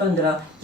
15,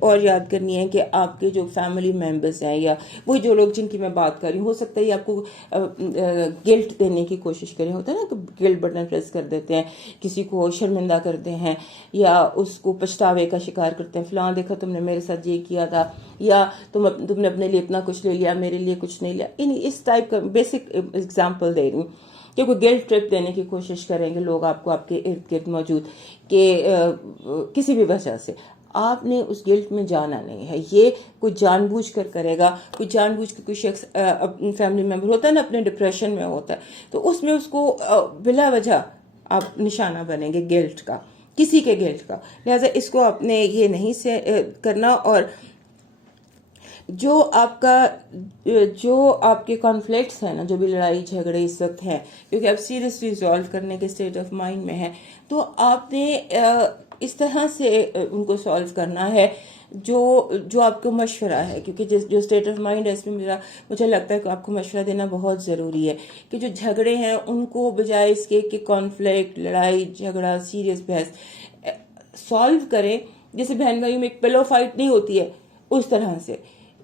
اور یاد کرنی ہے کہ آپ کے جو فیملی ممبرس ہیں یا وہ جو لوگ جن کی میں بات کر رہی ہوں، ہو سکتا ہے یہ آپ کو گلٹ دینے کی کوشش کریں، ہوتا ہے نا کہ گلٹ بٹن پریس کر دیتے ہیں، کسی کو شرمندہ کرتے ہیں یا اس کو پچھتاوے کا شکار کرتے ہیں، فلاں دیکھا تم نے میرے ساتھ یہ کیا تھا، یا تم نے اپنے لیے اتنا کچھ لے لیا، میرے لیے کچھ نہیں لیا. اس ٹائپ کا بیسک اگزامپل دے رہی ہوں کہ کوئی گلٹ ٹرپ دینے کی کوشش کریں گے لوگ آپ کو، آپ کے ارد گرد موجود، کہ کسی بھی وجہ سے آپ نے اس گلٹ میں جانا نہیں ہے. یہ کوئی جان بوجھ کر کرے گا، کوئی جان بوجھ کے کوئی شخص فیملی ممبر ہوتا ہے نا اپنے ڈپریشن میں ہوتا ہے، تو اس میں اس کو بلا وجہ آپ نشانہ بنیں گے گلٹ کا، کسی کے گلٹ کا. لہٰذا اس کو آپ نے یہ نہیں سے کرنا. اور جو آپ کے کانفلکٹس ہیں نا، جو بھی لڑائی جھگڑے اس وقت ہیں، کیونکہ آپ سیریسلی ریزالو کرنے کے اسٹیٹ آف مائنڈ میں ہیں، تو آپ نے اس طرح سے ان کو سالو کرنا ہے جو آپ کو مشورہ ہے. کیونکہ جو اسٹیٹ آف مائنڈ ہے اس میں مجھے لگتا ہے کہ آپ کو مشورہ دینا بہت ضروری ہے کہ جو جھگڑے ہیں ان کو بجائے اس کے کہ کانفلکٹ، لڑائی جھگڑا، سیریس بحث سالو کریں. جیسے بہن بھائیوں میں ایک پلو فائٹ نہیں ہوتی ہے، اس طرح سے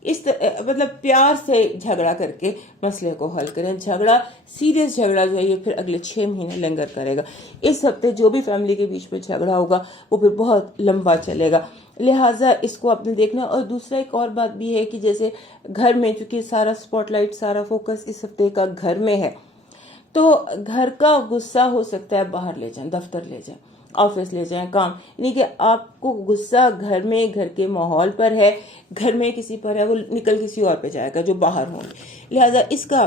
مطلب پیار سے جھگڑا کر کے مسئلے کو حل کریں. جھگڑا، سیریس جھگڑا جو ہے یہ پھر اگلے 6 مہینے لنگر کرے گا. اس ہفتے جو بھی فیملی کے بیچ میں جھگڑا ہوگا وہ پھر بہت لمبا چلے گا. لہٰذا اس کو آپ نے دیکھنا. اور دوسرا ایک اور بات بھی ہے کہ جیسے گھر میں، چونکہ سارا سپاٹ لائٹ، سارا فوکس اس ہفتے کا گھر میں ہے، تو گھر کا غصہ ہو سکتا ہے باہر لے جائیں، دفتر لے جائیں، آفس لے جائیں، کام. یعنی کہ آپ کو غصہ گھر میں، گھر کے ماحول پر ہے، گھر میں کسی پر ہے، وہ نکل کسی اور پہ جائے گا جو باہر ہوں. لہٰذا اس کا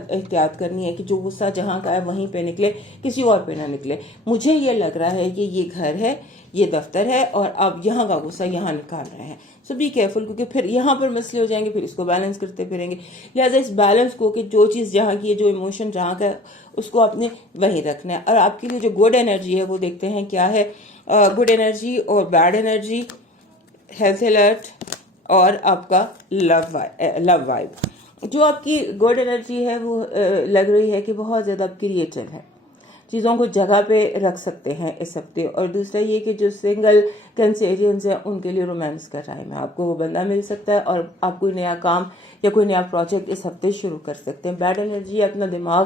احتیاط کرنی ہے کہ جو غصہ جہاں کا ہے وہیں پہ نکلے، کسی اور پہ نہ نکلے. مجھے یہ لگ رہا ہے کہ یہ گھر ہے، یہ دفتر ہے، اور آپ یہاں کا غصہ یہاں نکال رہے ہیں. سو بی کیئرفل، کیونکہ پھر یہاں پر مسئلے ہو جائیں گے، پھر اس کو بیلنس کرتے پھریں گے. لہٰذا اس بیلنس کو، کہ جو چیز جہاں کی ہے، جو ایموشن جہاں کا ہے، اس کو آپ نے وہیں رکھنا ہے. اور آپ کے لیے جو گڈ انرجی ہے وہ دیکھتے ہیں کیا ہے. گڈ انرجی اور بیڈ انرجی، ہیلتھ الرٹ، اور آپ کا لو وائب. جو آپ کی گڈ انرجی ہے وہ لگ رہی ہے کہ بہت زیادہ کریٹو ہے، چیزوں کو جگہ پہ رکھ سکتے ہیں اس ہفتے. اور دوسرا یہ کہ جو سنگل کنسیجنز ہیں ان کے لیے رومانس کا ٹائم ہے، آپ کو وہ بندہ مل سکتا ہے اور آپ کوئی نیا کام یا کوئی نیا پروجیکٹ اس ہفتے شروع کر سکتے ہیں. بیڈ انرجی، اپنا دماغ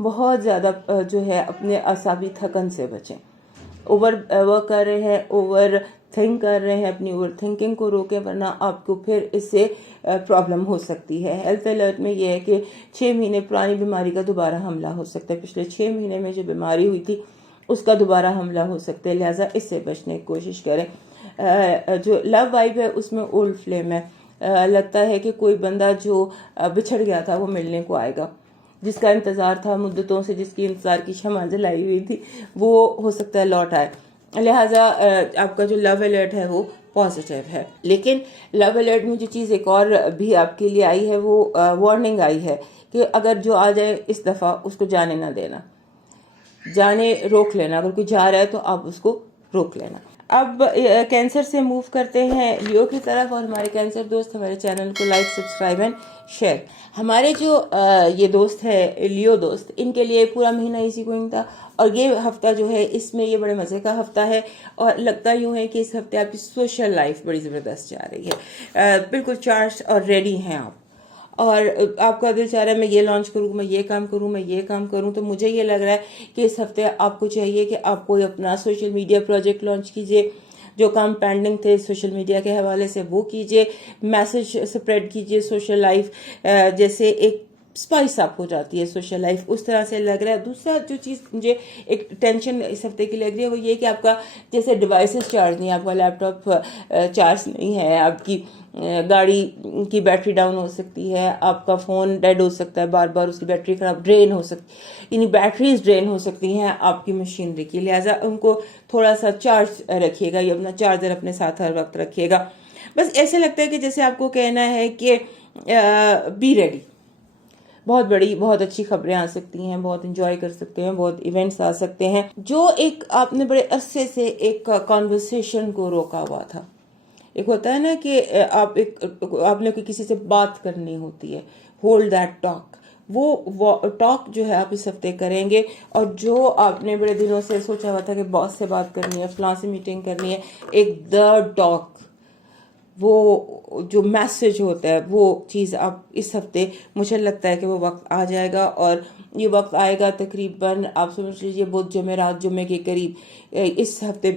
بہت زیادہ جو ہے اپنے اعصابی تھکن سے بچیں. اوور ورک کر رہے ہیں، اوور تھنک کر رہے ہیں، اپنی اوور تھنکنگ کو روکیں، ورنہ آپ کو پھر اس سے پرابلم ہو سکتی ہے. ہیلتھ الرٹ میں یہ ہے کہ 6 مہینے پرانی بیماری کا دوبارہ حملہ ہو سکتا ہے. پچھلے 6 مہینے میں جو بیماری ہوئی تھی اس کا دوبارہ حملہ ہو سکتا ہے. لہٰذا اس سے بچنے کی کوشش کریں. جو لو وائب ہے اس میں اولڈ فلیم ہے. لگتا ہے کہ کوئی بندہ جو بچھڑ گیا تھا وہ ملنے کو آئے گا، جس کا انتظار تھا مدتوں سے، جس کی انتظار کی شمع جلائی ہوئی تھی، وہ ہو سکتا ہے لوٹ آئے. لہٰذا آپ کا جو لو الرٹ ہے وہ پازیٹیو ہے. لیکن لو الرٹ میں جو چیز ایک اور بھی آپ کے لیے آئی ہے وہ وارننگ آئی ہے کہ اگر جو آ جائے اس دفعہ اس کو جانے نہ دینا، جانے روک لینا. اگر کوئی جا رہا ہے تو آپ اس کو روک لینا. اب کینسر سے موو کرتے ہیں لیو کی طرف. اور ہمارے کینسر دوست ہمارے چینل کو لائک، سبسکرائب اینڈ شیئر. ہمارے جو یہ دوست ہے لیو دوست، ان کے لیے پورا مہینہ ایزی گوئنگ تھا، اور یہ ہفتہ جو ہے اس میں یہ بڑے مزے کا ہفتہ ہے. اور لگتا یوں ہے کہ اس ہفتے آپ کی سوشل لائف بڑی زبردست جا رہی ہے، بالکل چارج اور ریڈی ہیں آپ، اور آپ کا دل چاہ رہا ہے میں یہ لانچ کروں، میں یہ کام کروں، میں یہ کام کروں. تو مجھے یہ لگ رہا ہے کہ اس ہفتے آپ کو چاہیے کہ آپ کوئی اپنا سوشل میڈیا پروجیکٹ لانچ کیجئے. جو کام پینڈنگ تھے سوشل میڈیا کے حوالے سے وہ کیجئے. میسج سپریڈ کیجئے. سوشل لائف جیسے ایک اسپائس اپ ہو جاتی ہے سوشل لائف، اس طرح سے لگ رہا ہے. دوسرا جو چیز مجھے ایک ٹینشن اس ہفتے کی لگ رہی ہے وہ یہ کہ آپ کا جیسے ڈیوائسز چارج نہیں ہے، آپ کا لیپ ٹاپ چارج نہیں ہے، آپ کی گاڑی کی بیٹری ڈاؤن ہو سکتی ہے، آپ کا فون ڈیڈ ہو سکتا ہے، بار بار اس کی بیٹری خراب، ڈرین ہو سکتی، یعنی بیٹریز ڈرین ہو سکتی ہیں آپ کی مشینری کی. لہٰذا ان کو تھوڑا سا چارج رکھیے گا، یا اپنا چارجر اپنے ساتھ ہر وقت رکھیے گا. بس ایسے لگتا ہے کہ جیسے آپ کو کہنا ہے کہ بی ریڈی. بہت اچھی خبریں آ سکتی ہیں، بہت انجوائے کر سکتے ہیں، بہت ایونٹس آ سکتے ہیں. جو ایک آپ نے بڑے عرصے سے ایک کانورسیشن کو روکا ہوا تھا، ایک ہوتا ہے نا کہ آپ نے کسی سے بات کرنی ہوتی ہے، ہولڈ دیٹ ٹاک، وہ ٹاک جو ہے آپ اس ہفتے کریں گے، اور جو آپ نے بڑے دنوں سے سوچا ہوا تھا کہ باس سے بات کرنی ہے، فلاں سے میٹنگ کرنی ہے، ایک ٹاک، وہ جو میسج ہوتا ہے وہ چیز آپ اس ہفتے، مجھے لگتا ہے کہ وہ وقت آ جائے گا، اور یہ وقت آئے گا تقریباً آپ سمجھ لیجیے بدھ جمعرات جمعے کے قریب، اس ہفتے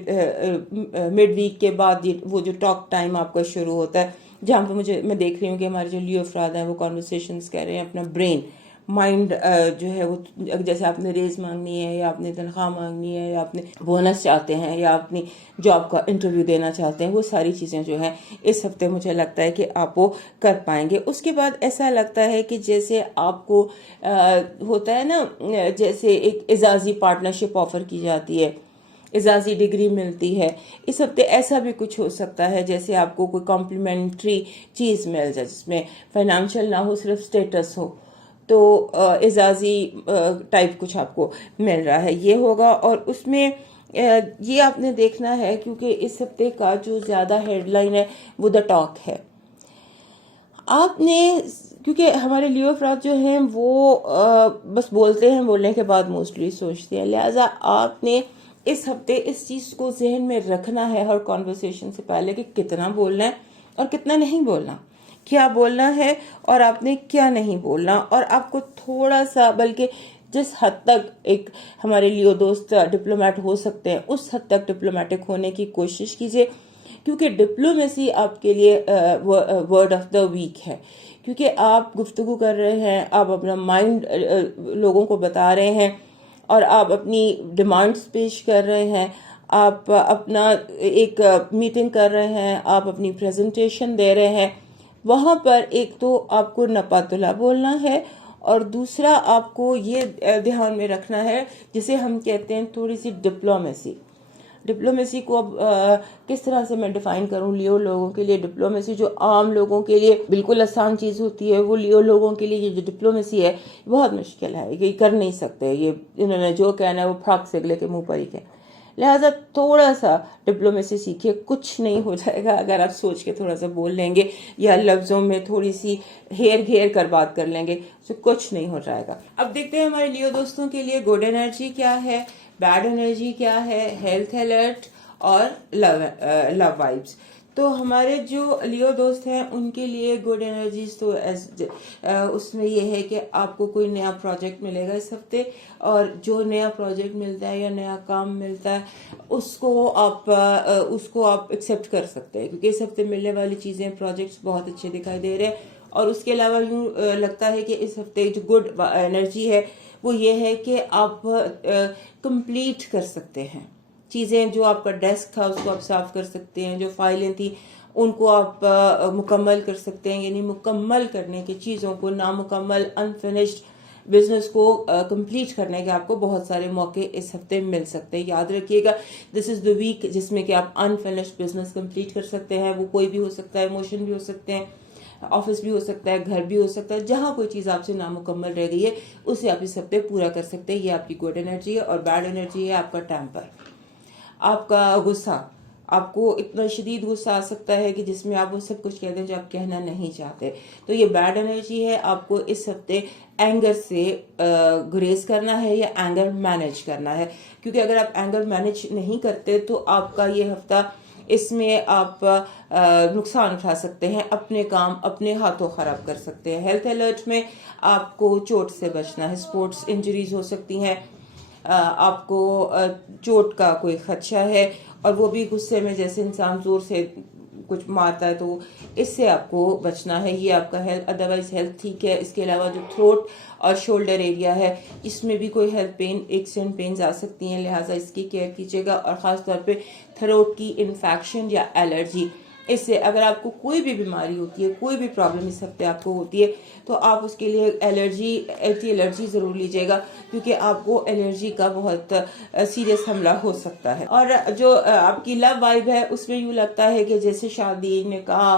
مڈ ویک کے بعد وہ جو ٹاک ٹائم آپ کا شروع ہوتا ہے، جہاں پہ میں دیکھ رہی ہوں کہ ہمارے جو لیو افراد ہیں وہ کانورسیشنز کر رہے ہیں، اپنا برین مائنڈ جو ہے وہ، جیسے آپ نے ریز مانگنی ہے، یا آپ نے تنخواہ مانگنی ہے، یا آپ نے بونس چاہتے ہیں، یا اپنی جاب کا انٹرویو دینا چاہتے ہیں، وہ ساری چیزیں جو ہیں اس ہفتے مجھے لگتا ہے کہ آپ وہ کر پائیں گے۔ اس کے بعد ایسا لگتا ہے کہ جیسے آپ کو ہوتا ہے نا، جیسے ایک اعزازی پارٹنرشپ آفر کی جاتی ہے، اعزازی ڈگری ملتی ہے، اس ہفتے ایسا بھی کچھ ہو سکتا ہے جیسے آپ کو کوئی کمپلیمنٹری چیز مل جائے، جس میں فائنانشیل نہ ہو، صرف سٹیٹس ہو، تو اعزازی ٹائپ کچھ آپ کو مل رہا ہے، یہ ہوگا۔ اور اس میں یہ آپ نے دیکھنا ہے، کیونکہ اس ہفتے کا جو زیادہ ہیڈ لائن ہے وہ دا ٹاک ہے۔ آپ نے، کیونکہ ہمارے لیو افراد جو ہیں وہ بس بولتے ہیں، بولنے کے بعد موسٹلی سوچتے ہیں، لہٰذا آپ نے اس ہفتے اس چیز کو ذہن میں رکھنا ہے ہر کانورسیشن سے پہلے کہ کتنا بولنا ہے اور کتنا نہیں بولنا، کیا بولنا ہے اور آپ نے کیا نہیں بولنا، اور آپ کو تھوڑا سا، بلکہ جس حد تک ایک ہمارے لیو دوست ڈپلومیٹ ہو سکتے ہیں اس حد تک ڈپلومیٹک ہونے کی کوشش کیجیے، کیونکہ ڈپلومیسی آپ کے لیے ورڈ آف دا ویک ہے، کیونکہ آپ گفتگو کر رہے ہیں، آپ اپنا مائنڈ لوگوں کو بتا رہے ہیں، اور آپ اپنی ڈیمانڈز پیش کر رہے ہیں، آپ اپنا ایک میٹنگ کر رہے ہیں، آپ اپنی پریزنٹیشن دے رہے ہیں، وہاں پر ایک تو آپ کو نپاتلا بولنا ہے، اور دوسرا آپ کو یہ دھیان میں رکھنا ہے جسے ہم کہتے ہیں تھوڑی سی ڈپلومیسی۔ ڈپلومیسی کو اب کس طرح سے میں ڈیفائن کروں لیو لوگوں کے لیے؟ ڈپلومیسی جو عام لوگوں کے لیے بالکل آسان چیز ہوتی ہے، وہ لیو لوگوں کے لیے یہ جو ڈپلومیسی ہے بہت مشکل ہے، یہ کر نہیں سکتے، یہ انہوں نے جو کہنا ہے وہ پھاک سے اگلے کے منہ پر ہی کہنا۔ لہٰذا تھوڑا سا ڈپلومیسی سیکھیے، کچھ نہیں ہو جائے گا اگر آپ سوچ کے تھوڑا سا بول لیں گے یا لفظوں میں تھوڑی سی ہیر گھیر کر بات کر لیں گے تو کچھ نہیں ہو جائے گا۔ اب دیکھتے ہیں ہمارے لیو دوستوں کے لیے گڈ انرجی کیا ہے، بیڈ انرجی کیا ہے، ہیلتھ الرٹ اور لو وائبس۔ تو ہمارے جو لیو دوست ہیں ان کے لیے گڈ انرجیز تو اس میں یہ ہے کہ آپ کو کوئی نیا پروجیکٹ ملے گا اس ہفتے، اور جو نیا پروجیکٹ ملتا ہے یا نیا کام ملتا ہے اس کو آپ ایکسیپٹ کر سکتے ہیں، کیونکہ اس ہفتے ملنے والی چیزیں، پروجیکٹس بہت اچھے دکھائی دے رہے ہیں۔ اور اس کے علاوہ یوں لگتا ہے کہ اس ہفتے جو گڈ انرجی ہے وہ یہ ہے کہ آپ کمپلیٹ کر سکتے ہیں چیزیں، جو آپ کا ڈیسک تھا اس کو آپ صاف کر سکتے ہیں، جو فائلیں تھیں ان کو آپ مکمل کر سکتے ہیں، یعنی مکمل کرنے کی چیزوں کو، نامکمل انفینشڈ بزنس کو کمپلیٹ کرنے کے آپ کو بہت سارے موقع اس ہفتے مل سکتے ہیں۔ یاد رکھیے گا دس از دا ویک جس میں کہ آپ انفینشڈ بزنس کمپلیٹ کر سکتے ہیں، وہ کوئی بھی ہو سکتا ہے، ایموشن بھی ہو سکتے ہیں، آفس بھی ہو سکتا ہے، گھر بھی ہو سکتا ہے، جہاں کوئی چیز آپ سے نامکمل رہ گئی ہے اسے آپ اس ہفتے پورا کر سکتے ہیں، یہ آپ کی گڈ انرجی ہے۔ اور بیڈ انرجی ہے آپ کا ٹیمپر، آپ کا غصہ، آپ کو اتنا شدید غصہ آ سکتا ہے کہ جس میں آپ وہ سب کچھ کہہ دیں جو آپ کہنا نہیں چاہتے، تو یہ بیڈ انرجی ہے۔ آپ کو اس ہفتے اینگر سے گریز کرنا ہے یا اینگر مینیج کرنا ہے، کیونکہ اگر آپ اینگر مینیج نہیں کرتے تو آپ کا یہ ہفتہ، اس میں آپ نقصان اٹھا سکتے ہیں، اپنے کام اپنے ہاتھوں خراب کر سکتے ہیں۔ ہیلتھ الرٹ میں آپ کو چوٹ سے بچنا ہے، سپورٹس انجریز ہو سکتی ہیں، آپ کو چوٹ کا کوئی خدشہ ہے، اور وہ بھی غصے میں جیسے انسان زور سے کچھ مارتا ہے تو اس سے آپ کو بچنا ہے، یہ آپ کا ہیلتھ۔ ادروائز ہیلتھ ٹھیک ہے۔ اس کے علاوہ جو تھروٹ اور شولڈر ایریا ہے اس میں بھی کوئی ہیلتھ پین، ایکسٹینٹ پینز آ سکتی ہیں، لہٰذا اس کی کیئر کیجیے گا، اور خاص طور پہ تھروٹ کی انفیکشن یا الرجی، اس سے اگر آپ کو کوئی بھی بیماری ہوتی ہے، کوئی بھی پرابلم اس ہفتے آپ کو ہوتی ہے تو آپ اس کے لیے اینٹی الرجی ضرور لیجیے گا، کیونکہ آپ کو الرجی کا بہت سیریس حملہ ہو سکتا ہے۔ اور جو آپ کی لو وائب ہے اس میں یوں لگتا ہے کہ جیسے شادی، نکاح،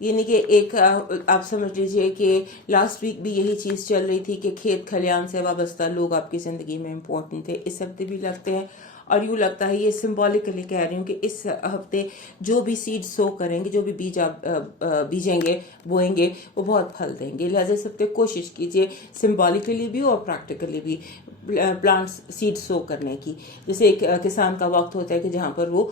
یعنی کہ ایک آپ سمجھ لیجئے کہ لاسٹ ویک بھی یہی چیز چل رہی تھی کہ کھیت کھلیان سے وابستہ لوگ آپ کی زندگی میں امپورٹنٹ تھے. اس ہفتے بھی لگتے ہیں اور یوں لگتا ہے, یہ سمبولکلی کہہ رہی ہوں کہ اس ہفتے جو بھی سیڈ سو کریں گے, جو بھی بیج آپ بیجیں گے, بوئیں گے, وہ بہت پھل دیں گے. لہٰذا اس ہفتے کوشش کیجیے سمبولکلی بھی اور پریکٹیکلی بھی پلانٹس سیڈ سو کرنے کی. جیسے ایک کسان کا وقت ہوتا ہے کہ جہاں پر وہ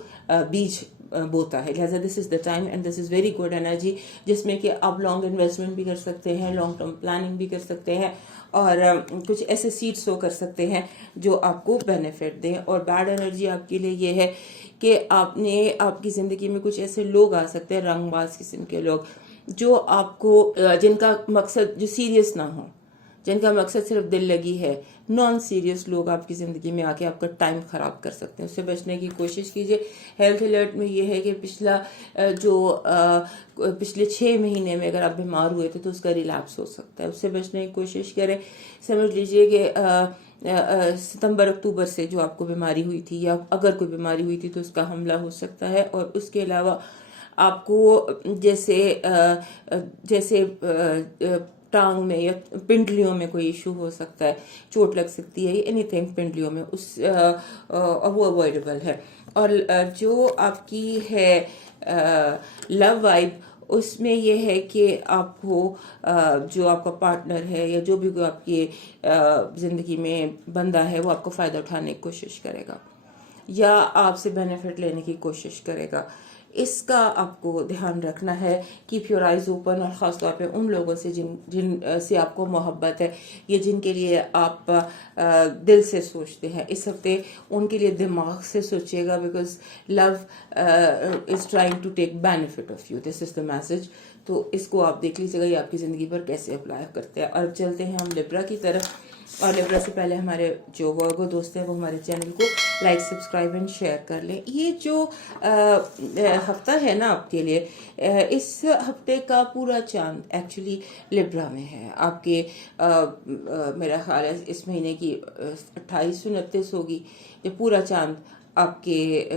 بیج بوتا ہے. لہٰذا this is the time and this is very good energy, جس میں کہ آپ لانگ انویسٹمنٹ بھی کر سکتے ہیں, لانگ ٹرم پلاننگ بھی کر سکتے ہیں, اور کچھ ایسے سیڈ سو کر سکتے ہیں جو آپ کو بینیفٹ دیں. اور بیڈ انرجی آپ کے لیے یہ ہے کہ آپ کی زندگی میں کچھ ایسے لوگ آ سکتے ہیں, رنگ باز قسم کے لوگ, جو آپ کو جن کا مقصد جو سیریس نہ ہو, جن کا مقصد صرف دل لگی ہے. نان سیریس لوگ آپ کی زندگی میں آ کے آپ کا ٹائم خراب کر سکتے ہیں. اس سے بچنے کی کوشش کیجیے. ہیلتھ الرٹ میں یہ ہے کہ پچھلے 6 مہینے میں اگر آپ بیمار ہوئے تھے تو اس کا ریلیپس ہو سکتا ہے. اس سے بچنے کی کوشش کریں. سمجھ لیجیے کہ ستمبر اکتوبر سے جو آپ کو بیماری ہوئی تھی, یا اگر کوئی بیماری ہوئی تھی تو اس کا حملہ ہو سکتا ہے. اور اس کے علاوہ آپ کو جیسے ٹانگ میں یا پنڈلیوں میں کوئی ایشو ہو سکتا ہے, چوٹ لگ سکتی ہے, اینی تھنگ پنڈلیوں میں, وہ اوائڈیبل ہے. اور جو آپ کی ہے لو وائب, اس میں یہ ہے کہ آپ کو جو آپ کا پارٹنر ہے یا جو بھی کوئی آپ کی زندگی میں بندہ ہے, وہ آپ کو فائدہ اٹھانے کی کوشش کرے گا یا آپ سے بینیفٹ لینے کی کوشش کرے گا. اس کا آپ کو دھیان رکھنا ہے. کیپ یور آئیز اوپن, اور خاص طور پہ ان لوگوں سے جن سے آپ کو محبت ہے یا جن کے لیے آپ دل سے سوچتے ہیں. اس ہفتے ان کے لیے دماغ سے سوچیے گا, because love is trying to take benefit of you. This is the message. تو اس کو آپ دیکھ لیجیے گا یہ آپ کی زندگی پر کیسے اپلائی کرتے ہیں. اور چلتے ہیں ہم لبرا کی طرف. اور لبرا سے پہلے ہمارے جو ورگو دوست ہیں وہ ہمارے چینل کو لائک, سبسکرائب اینڈ شیئر کر لیں. یہ جو ہفتہ ہے نا آپ کے لیے, اس ہفتے کا پورا چاند ایکچولی لبرا میں ہے. آپ کے میرا خیال ہے اس مہینے کی 28-29 ہوگی یہ پورا چاند آپ کے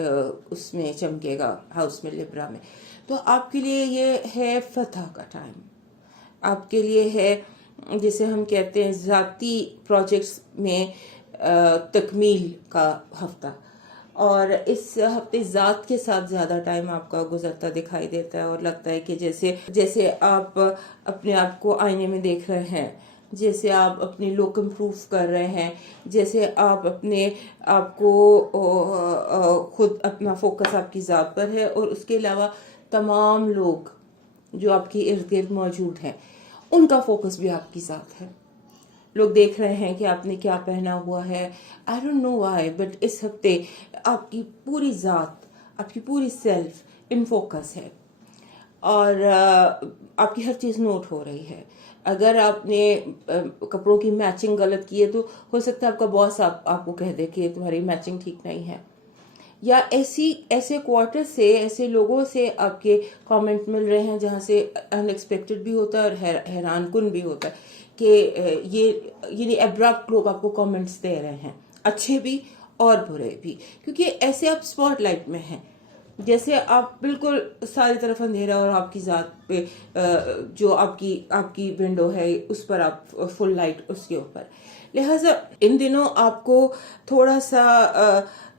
اس میں چمکے گا, ہاؤس میں, لبرا میں. تو آپ کے لیے یہ ہے فتح کا ٹائم. آپ کے لیے ہے جسے ہم کہتے ہیں ذاتی پروجیکٹس میں تکمیل کا ہفتہ. اور اس ہفتے ذات کے ساتھ زیادہ ٹائم آپ کا گزرتا دکھائی دیتا ہے, اور لگتا ہے کہ جیسے آپ اپنے آپ کو آئینے میں دیکھ رہے ہیں, جیسے آپ اپنی لک امپروو کر رہے ہیں, جیسے آپ اپنے آپ کو خود اپنا فوکس آپ کی ذات پر ہے, اور اس کے علاوہ تمام لوگ جو آپ کی ارد گرد موجود ہیں ان کا فوکس بھی آپ کی ذات ہے. لوگ دیکھ رہے ہیں کہ آپ نے کیا پہنا ہوا ہے, I don't know why, but اس ہفتے آپ کی پوری ذات, آپ کی پوری سیلف ان فوکس ہے, اور آپ کی ہر چیز نوٹ ہو رہی ہے. اگر آپ نے کپڑوں کی میچنگ غلط کی ہے تو ہو سکتا ہے آپ کا باس آپ کو کہہ دے کہ تمہاری میچنگ ٹھیک نہیں ہے, یا ایسے کوارٹر سے, ایسے لوگوں سے آپ کے کامنٹ مل رہے ہیں جہاں سے ان ایکسپیکٹڈ بھی ہوتا ہے اور حیران کن بھی ہوتا ہے کہ یہ ابرپٹ لوگ آپ کو کامنٹس دے رہے ہیں, اچھے بھی اور برے بھی, کیونکہ ایسے آپ اسپاٹ لائٹ میں ہیں, جیسے آپ بالکل ساری طرف اندھیرا اور آپ کی ذات پہ جو آپ کی ونڈو ہے اس پر آپ فل لائٹ اس کے اوپر. لہٰذا ان دنوں آپ کو تھوڑا سا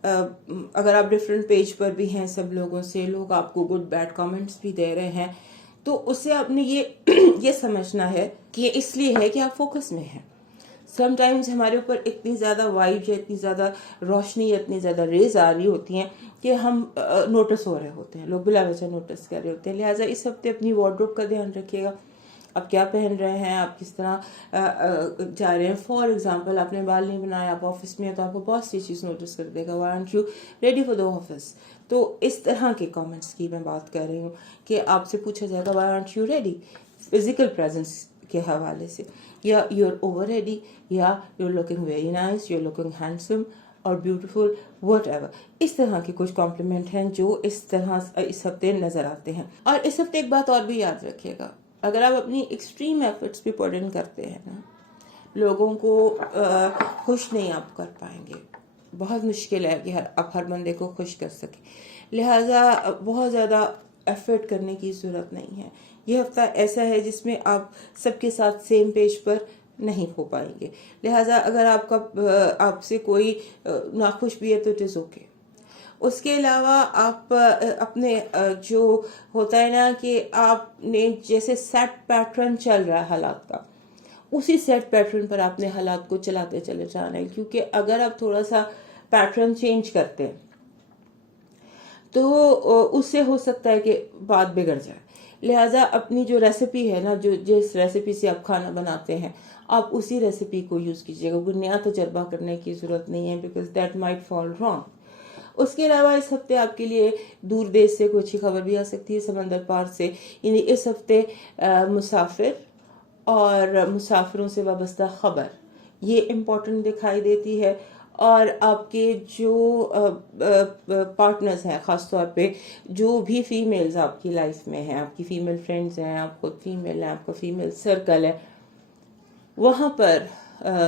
اگر آپ ڈفرینٹ پیج پر بھی ہیں سب لوگوں سے, لوگ آپ کو گڈ بیڈ کامنٹس بھی دے رہے ہیں, تو اس سے آپ نے یہ سمجھنا ہے کہ یہ اس لیے ہے کہ آپ فوکس میں ہیں. سم ٹائمز ہمارے اوپر اتنی زیادہ وائب یا اتنی زیادہ روشنی یا اتنی زیادہ ریز آ رہی ہوتی ہیں کہ ہم نوٹس ہو رہے ہوتے ہیں, لوگ بلا وجہ نوٹس کر رہے ہوتے ہیں. لہٰذا اس ہفتے اپنی وارڈروب کا دھیان رکھیے گا, آپ کیا پہن رہے ہیں, آپ کس طرح جا رہے ہیں. فار ایگزامپل آپ نے بال نہیں بنایا, آپ آفس میں ہیں, تو آپ کو بہت سی چیز نوٹس کر دے گا, why aren't you ready for the office. تو اس طرح کے کامنٹس کی میں بات کر رہی ہوں کہ آپ سے پوچھا جائے گا why aren't you ready, physical presence کے حوالے سے, یا یو آر اوور ریڈی, یا you are looking very nice, you are looking handsome اور بیوٹیفل, واٹ ایور. اس طرح کے کچھ کمپلیمنٹ ہیں جو اس طرح اس ہفتے نظر آتے ہیں. اور اس ہفتے ایک بات اور بھی یاد رکھیے گا, اگر آپ اپنی ایکسٹریم ایفرٹس بھی پٹ ان کرتے ہیں نا, لوگوں کو خوش نہیں آپ کر پائیں گے. بہت مشکل ہے کہ آپ ہر بندے کو خوش کر سکیں. لہٰذا بہت زیادہ ایفرٹ کرنے کی ضرورت نہیں ہے. یہ ہفتہ ایسا ہے جس میں آپ سب کے ساتھ سیم پیج پر نہیں ہو پائیں گے. لہٰذا اگر آپ سے کوئی ناخوش بھی ہے تو اٹ از اوکے. اس کے علاوہ آپ اپنے جو ہوتا ہے نا کہ آپ نے جیسے سیٹ پیٹرن چل رہا ہے حالات کا، اسی سیٹ پیٹرن پر آپ نے حالات کو چلاتے چلے جانا ہے. کیونکہ اگر آپ تھوڑا سا پیٹرن چینج کرتے ہیں تو اس سے ہو سکتا ہے کہ بات بگڑ جائے. لہٰذا اپنی جو ریسیپی ہے نا، جس ریسیپی سے آپ کھانا بناتے ہیں، آپ اسی ریسیپی کو یوز کیجیے گا. کوئی نیا تجربہ کرنے کی ضرورت نہیں ہے، because that might fall wrong. اس کے علاوہ اس ہفتے آپ کے لیے دور دیش سے کوئی اچھی خبر بھی آ سکتی ہے، سمندر پار سے. یعنی اس ہفتے مسافر اور مسافروں سے وابستہ خبر یہ امپورٹنٹ دکھائی دیتی ہے. اور آپ کے جو پارٹنرز ہیں، خاص طور پہ جو بھی فیمیلز آپ کی لائف میں ہیں، آپ کی فیمیل فرینڈز ہیں، آپ خود فیمیل ہیں، آپ کا فیمیل سرکل ہے، وہاں پر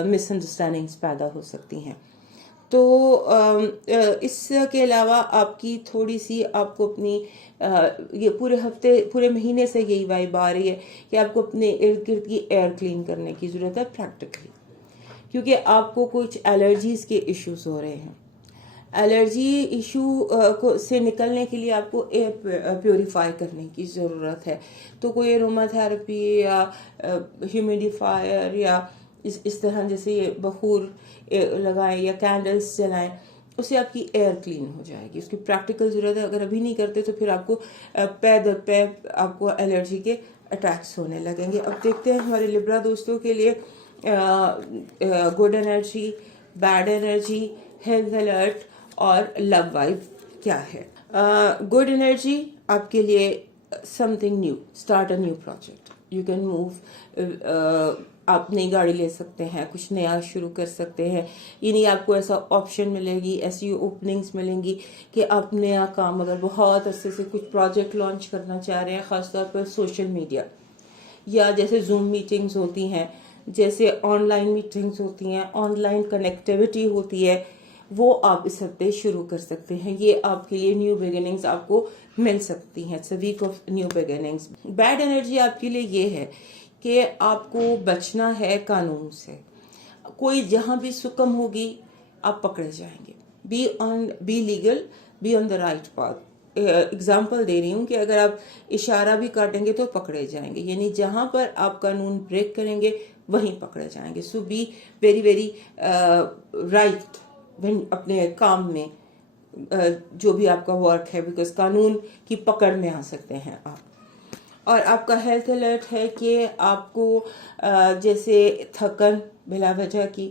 مس انڈرسٹینڈنگز پیدا ہو سکتی ہیں. تو اس کے علاوہ آپ کی تھوڑی سی آپ کو اپنی یہ پورے مہینے سے یہی وائب آ رہی ہے کہ آپ کو اپنے ارد گرد کی ایئر کلین کرنے کی ضرورت ہے پریکٹیکلی. کیونکہ آپ کو کچھ الرجیز کے ایشوز ہو رہے ہیں. الرجی ایشو سے نکلنے کے لیے آپ کو ایئر پیوریفائی کرنے کی ضرورت ہے. تو کوئی اروما تھراپی یا ہیومیڈیفائر یا اس طرح جیسے یہ بخور لگائیں یا کینڈلز جلائیں، اس سے آپ کی ایئر کلین ہو جائے گی. اس کی پریکٹیکل ضرورت ہے. اگر ابھی نہیں کرتے تو پھر آپ کو پے در پے آپ کو الرجی کے اٹیکس ہونے لگیں گے. اب دیکھتے ہیں ہمارے لبرا دوستوں کے لیے good energy, bad energy, health alert اور لو وائب کیا ہے. گڈ انرجی آپ کے لیے some thing new, start a new project, you can move. آپ نئی گاڑی لے سکتے ہیں، کچھ نیا شروع کر سکتے ہیں. یعنی آپ کو ایسا آپشن ملے گی، ایسی اوپننگز ملیں گی کہ آپ نیا کام، اگر بہت عرصے سے کچھ پروجیکٹ لانچ کرنا چاہ رہے ہیں، خاص طور پر سوشل میڈیا یا جیسے زوم میٹنگز ہوتی ہیں، جیسے آن لائن میٹنگز ہوتی ہیں، آن لائن کنیکٹیوٹی ہوتی ہے، وہ آپ اس ہفتے شروع کر سکتے ہیں. یہ آپ کے لیے نیو بگننگز آپ کو مل سکتی ہیں. It's a week of new beginnings. Bad energy آپ کے لیے یہ ہے کہ آپ کو بچنا ہے قانون سے. کوئی جہاں بھی سکم ہوگی آپ پکڑے جائیں گے. Be legal, be on the right path. Example دے رہی ہوں کہ اگر آپ اشارہ بھی کاٹیں گے تو پکڑے جائیں گے. یعنی جہاں پر آپ قانون بریک کریں گے وہیں پکڑے جائیں گے. سو بی ویری ویری رائٹ اپنے کام میں، جو بھی آپ کا ورک ہے، بیکاز قانون کی پکڑ میں آ سکتے ہیں آپ. اور آپ کا ہیلتھ الرٹ ہے کہ آپ کو جیسے تھکن بلا وجہ کی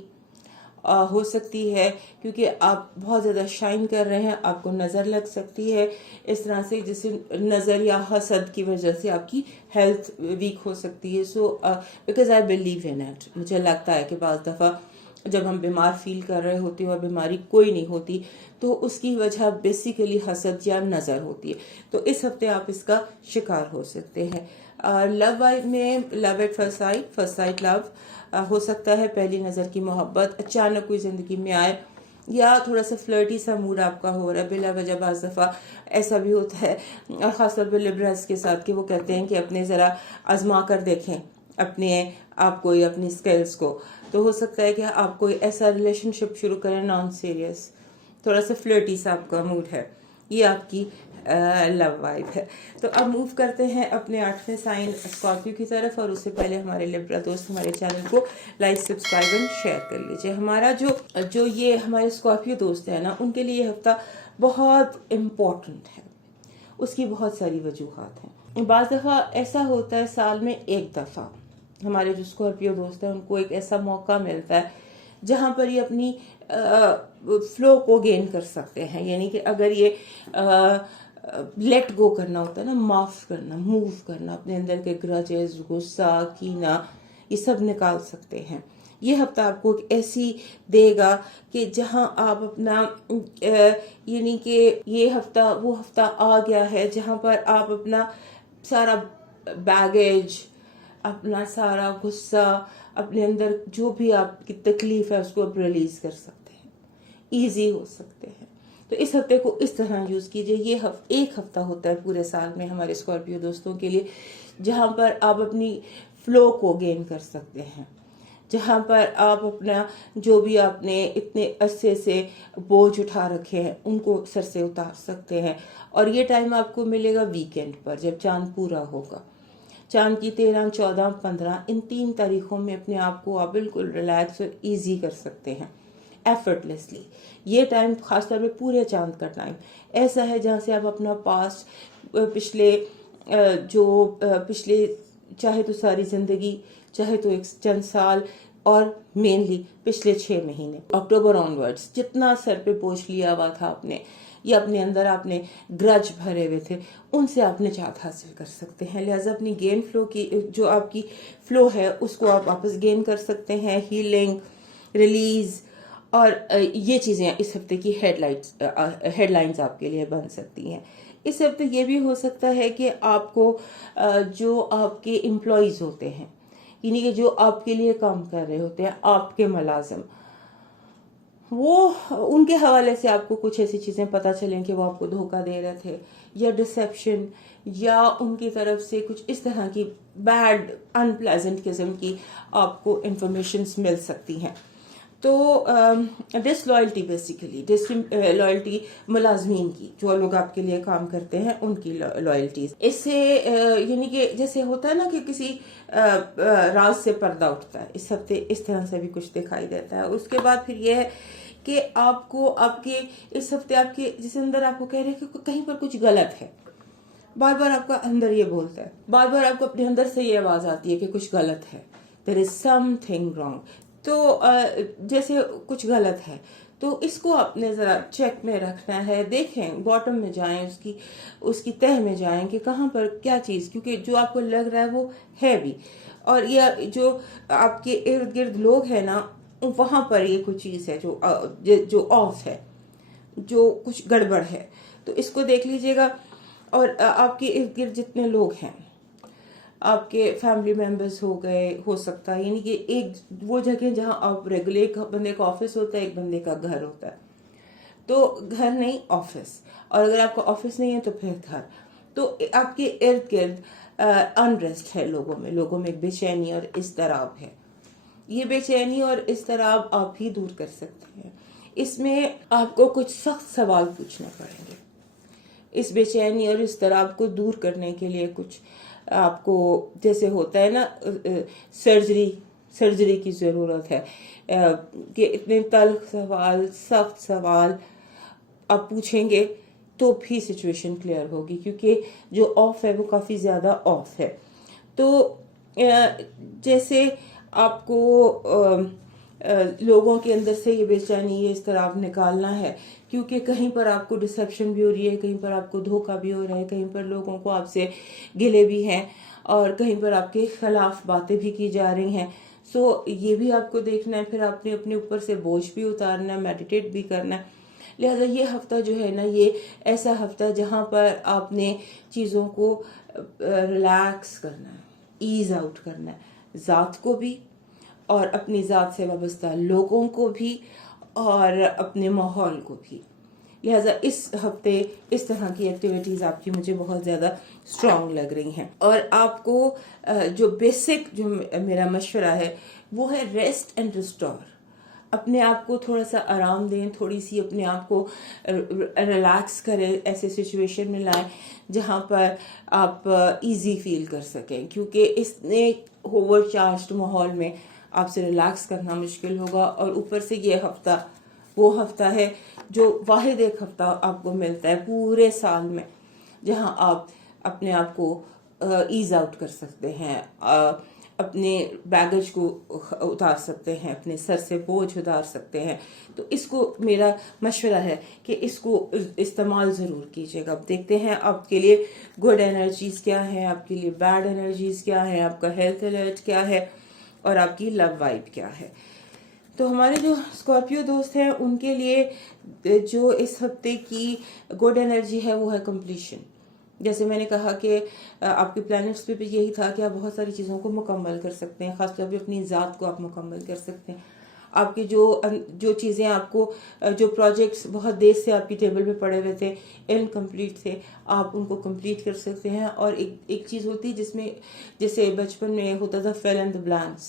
ہو سکتی ہے، کیونکہ آپ بہت زیادہ شائن کر رہے ہیں، آپ کو نظر لگ سکتی ہے. اس طرح سے جیسے نظر یا حسد کی وجہ سے آپ کی ہیلتھ ویک ہو سکتی ہے. So because I believe in it. مجھے لگتا ہے کہ بعض دفعہ جب ہم بیمار فیل کر رہے ہوتے ہیں اور بیماری کوئی نہیں ہوتی تو اس کی وجہ بیسیکلی حسد یا نظر ہوتی ہے. تو اس ہفتے آپ اس کا شکار ہو سکتے ہیں. لو وائب میں لو ایٹ فرسٹ سائٹ لو ہو سکتا ہے. پہلی نظر کی محبت اچانک کوئی زندگی میں آئے، یا تھوڑا سا فلرٹی سا موڈ آپ کا ہو رہا ہے بلا وجہ. بعض دفعہ ایسا بھی ہوتا ہے، خاص طور پہ لبرلس کے ساتھ، کہ وہ کہتے ہیں کہ اپنے ذرا آزما کر دیکھیں اپنے آپ کو یا اپنی اسکلس کو. تو ہو سکتا ہے کہ آپ کوئی ایسا ریلیشن شپ شروع کریں نان سیریس، تھوڑا سا فلرٹی سا آپ کا موڈ ہے. یہ آپ کی لو وائب ہے. تو اب موو کرتے ہیں اپنے 8ویں سائن اسکارپیو کی طرف. اور اس سے پہلے ہمارے لبرا دوست ہمارے چینل کو لائک، سبسکرائب اینڈ شیئر کر لیجیے. ہمارا جو یہ ہمارے اسکارپیو دوست ہیں نا، ان کے لیے یہ ہفتہ بہت امپورٹنٹ ہے. اس کی بہت ساری وجوہات ہیں. بعض دفعہ ایسا ہوتا ہے سال میں ایک دفعہ ہمارے جو اسکارپیو دوست ہیں ان کو ایک ایسا موقع ملتا ہے جہاں پر یہ اپنی فلو کو گین کر سکتے ہیں. یعنی کہ اگر یہ لیٹ گو کرنا ہوتا ہے نا، معاف کرنا، موو کرنا، اپنے اندر کے گرجز، غصہ، کینہ، یہ سب نکال سکتے ہیں. یہ ہفتہ آپ کو ایسی دے گا کہ جہاں آپ اپنا یعنی کہ یہ ہفتہ وہ ہفتہ آ گیا ہے جہاں پر آپ اپنا سارا بیگیج، اپنا سارا غصہ، اپنے اندر جو بھی آپ کی تکلیف ہے اس کو آپ ریلیز کر سکتے ہیں، ایزی ہو سکتے ہیں. تو اس ہفتے کو اس طرح یوز کیجیے. یہ ایک ہفتہ ہوتا ہے پورے سال میں ہمارے اسکارپیو دوستوں کے لیے جہاں پر آپ اپنی فلو کو گین کر سکتے ہیں, جہاں پر آپ اپنا جو بھی آپ نے اتنے عرصے سے بوجھ اٹھا رکھے ہیں ان کو سر سے اتار سکتے ہیں. اور یہ ٹائم آپ کو ملے گا ویکینڈ پر جب چاند پورا ہوگا. چاند کی 13, 14, 15 ان 3 تاریخوں میں اپنے آپ کو آپ بالکل ریلیکس اور ایزی کر سکتے ہیں ایفرٹلیسلی. یہ ٹائم خاص طور پہ پورے چاند کا ٹائم ایسا ہے جہاں سے آپ اپنا پاسٹ پچھلے چاہے تو ساری زندگی, چاہے تو ایک چند سال, اور مینلی پچھلے 6 مہینے اکتوبر آنورڈز جتنا سر پہ بوجھ لیا ہوا تھا آپ نے یا اپنے اندر آپ نے گرج بھرے ہوئے تھے ان سے آپ نجات حاصل کر سکتے ہیں. لہٰذا اپنی گین فلو کی جو آپ کی فلو ہے اس کو آپ واپس گین کر سکتے ہیں. ہیلنگ, ریلیز اور یہ چیزیں اس ہفتے کی ہیڈ لائنز آپ کے لیے بن سکتی ہیں. اس ہفتے یہ بھی ہو سکتا ہے کہ آپ کو جو آپ کے امپلائیز ہوتے ہیں یعنی کہ جو آپ کے لیے کام کر رہے ہوتے ہیں آپ کے ملازم, وہ ان کے حوالے سے آپ کو کچھ ایسی چیزیں پتہ چلیں کہ وہ آپ کو دھوکہ دے رہے تھے یا ڈسیپشن یا ان کی طرف سے کچھ اس طرح کی بیڈ ان پلیزنٹ قسم کی آپ کو انفارمیشنز مل سکتی ہیں. تو ڈس لائلٹی بیسیکلی لائلٹی ملازمین کی جو لوگ آپ کے لیے کام کرتے ہیں ان کی لائلٹیز, اس سے یعنی کہ جیسے ہوتا ہے نا کہ کسی راز سے پردہ اٹھتا ہے, اس ہفتے اس طرح سے بھی کچھ دکھائی دیتا ہے. اس کے بعد پھر یہ ہے کہ آپ کو آپ کے اس ہفتے آپ کے جس اندر آپ کو کہہ رہے ہیں کہ کہیں پر کچھ غلط ہے, بار بار آپ کا اندر یہ بولتا ہے, بار بار آپ کو اپنے اندر سے یہ آواز آتی ہے کہ کچھ غلط ہے, there is something wrong. تو جیسے کچھ غلط ہے تو اس کو آپ نے ذرا چیک میں رکھنا ہے. دیکھیں باٹم میں جائیں, اس کی تہ میں جائیں کہ کہاں پر کیا چیز, کیونکہ جو آپ کو لگ رہا ہے وہ ہے بھی, اور یہ جو آپ کے ارد گرد لوگ ہیں نا وہاں پر یہ کچھ چیز ہے جو آف ہے, جو کچھ گڑبڑ ہے. تو اس کو دیکھ لیجئے گا. اور آپ کے ارد گرد جتنے لوگ ہیں, آپ کے فیملی ممبرز ہو گئے, ہو سکتا ہے یعنی کہ ایک وہ جگہ جہاں آپ ریگولر, ایک بندے کا آفس ہوتا ہے, ایک بندے کا گھر ہوتا ہے. تو گھر نہیں آفس, اور اگر آپ کا آفس نہیں ہے تو پھر گھر. تو آپ کے ارد گرد انریسٹ ہے لوگوں میں ایک بے چینی اور اضطراب ہے. یہ بے چینی اور اضطراب آپ ہی دور کر سکتے ہیں. اس میں آپ کو کچھ سخت سوال پوچھنے پڑیں گے. اس بے چینی اور اضطراب کو دور کرنے کے لیے کچھ آپ کو جیسے ہوتا ہے نا سرجری کی ضرورت ہے کہ اتنے تلخ سوال, سخت سوال آپ پوچھیں گے تو بھی سچویشن کلیئر ہوگی, کیونکہ جو آف ہے وہ کافی زیادہ آف ہے. تو جیسے آپ کو لوگوں کے اندر سے یہ بے چینی, یہ اضطراب نکالنا ہے, کیونکہ کہیں پر آپ کو ڈسیپشن بھی ہو رہی ہے, کہیں پر آپ کو دھوکہ بھی ہو رہا ہے, کہیں پر لوگوں کو آپ سے گلے بھی ہیں, اور کہیں پر آپ کے خلاف باتیں بھی کی جا رہی ہیں. سو یہ بھی آپ کو دیکھنا ہے. پھر آپ نے اپنے اوپر سے بوجھ بھی اتارنا ہے, میڈیٹیٹ بھی کرنا ہے. لہذا یہ ہفتہ جو ہے نا یہ ایسا ہفتہ جہاں پر آپ نے چیزوں کو ریلیکس کرنا ہے, ایز آؤٹ کرنا ہے, ذات کو بھی اور اپنی ذات سے وابستہ لوگوں کو بھی اور اپنے ماحول کو بھی. لہٰذا اس ہفتے اس طرح کی ایکٹیویٹیز آپ کی مجھے بہت زیادہ اسٹرانگ لگ رہی ہیں. اور آپ کو جو بیسک جو میرا مشورہ ہے وہ ہے ریسٹ اینڈ ریسٹور. اپنے آپ کو تھوڑا سا آرام دیں, تھوڑی سی اپنے آپ کو ریلیکس کریں, ایسے سچویشن میں لائیں جہاں پر آپ ایزی فیل کر سکیں, کیونکہ اس نے اوور چارجڈ ماحول میں آپ سے ریلیکس کرنا مشکل ہوگا. اور اوپر سے یہ ہفتہ وہ ہفتہ ہے جو واحد ایک ہفتہ آپ کو ملتا ہے پورے سال میں جہاں آپ اپنے آپ کو ایز آؤٹ کر سکتے ہیں, اپنے بیگیج کو اتار سکتے ہیں, اپنے سر سے بوجھ اتار سکتے ہیں. تو اس کو میرا مشورہ ہے کہ اس کو استعمال ضرور کیجیے گا. اب دیکھتے ہیں آپ کے لیے گڈ انرجیز کیا ہیں, آپ کے لیے بیڈ انرجیز کیا ہیں, آپ کا ہیلتھ الرٹ کیا ہے اور آپ کی لو وائب کیا ہے. تو ہمارے جو اسکارپیو دوست ہیں ان کے لیے جو اس ہفتے کی گڈ انرجی ہے وہ ہے کمپلیشن. جیسے میں نے کہا کہ آپ کے پلانٹس پہ بھی یہی تھا کہ آپ بہت ساری چیزوں کو مکمل کر سکتے ہیں, خاص طور پہ اپنی ذات کو آپ مکمل کر سکتے ہیں. آپ کے جو چیزیں آپ کو جو پروجیکٹس بہت دیر سے آپ کی ٹیبل پہ پڑے ہوئے تھے انکمپلیٹ تھے آپ ان کو کمپلیٹ کر سکتے ہیں. اور ایک چیز ہوتی ہے جس میں جیسے بچپن میں ہوتا تھا fill in the blanks,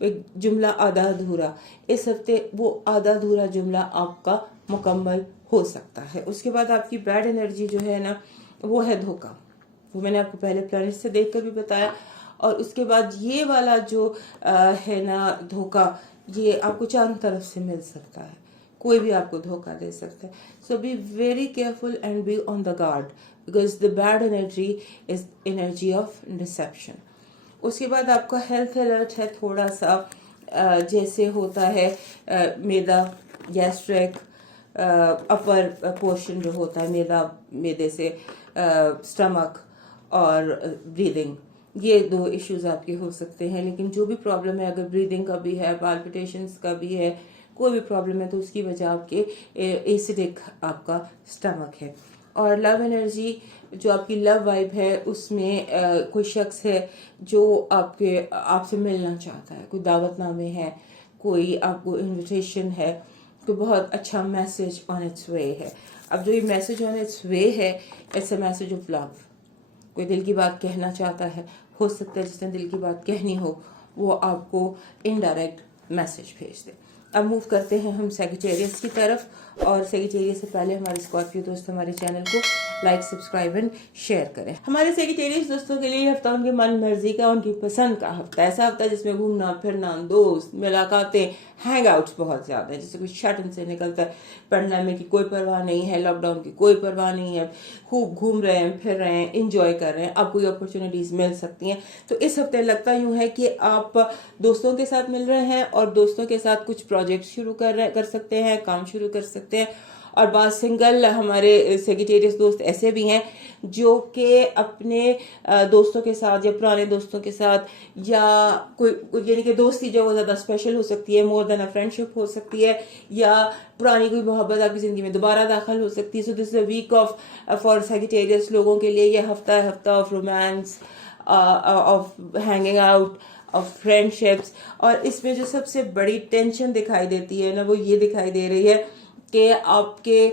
ایک جملہ آدھا ادھورا, اس ہفتے وہ آدھا ادھورا جملہ آپ کا مکمل ہو سکتا ہے. اس کے بعد آپ کی بیڈ انرجی جو ہے نا وہ ہے دھوکہ, وہ میں نے آپ کو پہلے پلانٹ سے دیکھ کر بھی بتایا. اور اس کے بعد یہ والا جو ہے نا دھوکہ, یہ آپ کو چاروں طرف سے مل سکتا ہے, کوئی بھی آپ کو دھوکہ دے سکتا ہے. So be very careful and be on the guard because the bad energy is energy of deception. اس کے بعد آپ کا ہیلتھ الرٹ ہے تھوڑا سا, جیسے ہوتا ہے میدا, گیسٹرک, اپر پورشن جو ہوتا ہے میدے سے, اسٹمک اور بریدنگ, یہ 2 ایشوز آپ کے ہو سکتے ہیں. لیکن جو بھی پرابلم ہے, اگر بریدنگ کا بھی ہے, پالپیٹیشنز کا بھی ہے, کوئی بھی پرابلم ہے تو اس کی وجہ آپ کے ایسیڈک آپ کا اسٹمک ہے. اور لو انرجی جو آپ کی لو وائب ہے, اس میں کوئی شخص ہے جو آپ سے ملنا چاہتا ہے, کوئی دعوت نامے ہے, کوئی آپ کو انویٹیشن ہے, کوئی بہت اچھا میسج آن اٹس وے ہے. اب جو یہ میسج آن اٹس وے ہے, it's a message of love. کوئی دل کی بات کہنا چاہتا ہے, ہو سکتا ہے جس نے دل کی بات کہنی ہو وہ آپ کو انڈائریکٹ میسج بھیج دے. اب موو کرتے ہیں ہم سیگیٹیریس کی طرف, اور سیگیٹیریس سے پہلے ہمارے اسکارپیو دوست ہمارے چینل کو لائک, سبسکرائب اینڈ شیئر کریں. ہمارے سیگیٹیریس دوستوں کے لیے یہ ہفتہ ان کی من مرضی کا, ان کی پسند کا ہفتہ, ایسا ہفتہ جس میں گھومنا پھرنا, دوست, ملاقاتیں, ہینگ آؤٹس بہت زیادہ ہے. جیسے کوئی شٹن سے نکلتا ہے, پینڈیمک کی کوئی پرواہ نہیں ہے, لاک ڈاؤن کی کوئی پرواہ نہیں ہے, خوب گھوم رہے ہیں, پھر رہے ہیں, انجوائے کر رہے ہیں. آپ کو یہ اپرچونیٹیز مل سکتی ہیں. تو اس ہفتے لگتا یوں ہے کہ آپ دوستوں کے ساتھ مل رہے ہیں اور دوستوں کے ساتھ کچھ پروجیکٹ شروع کر سکتے ہیں, کام شروع کر سکتے ہیں. اور بعض سنگل ہمارے سیگیٹیریس دوست ایسے بھی ہیں جو کہ اپنے دوستوں کے ساتھ یا پرانے دوستوں کے ساتھ, یا کوئی یعنی کہ دوستی جو وہ زیادہ اسپیشل ہو سکتی ہے, مور دین اے فرینڈشپ ہو سکتی ہے, یا پرانی کوئی محبت آپ کی زندگی میں دوبارہ داخل ہو سکتی ہے. سو دس از اے ویک آف فار سیگیٹیریس لوگوں کے لیے. یہ ہفتہ of romance, of hanging out, of friendships. اور اس میں جو سب سے بڑی ٹینشن دکھائی دیتی ہے نا, وہ یہ دکھائی دے رہی ہے کہ آپ کے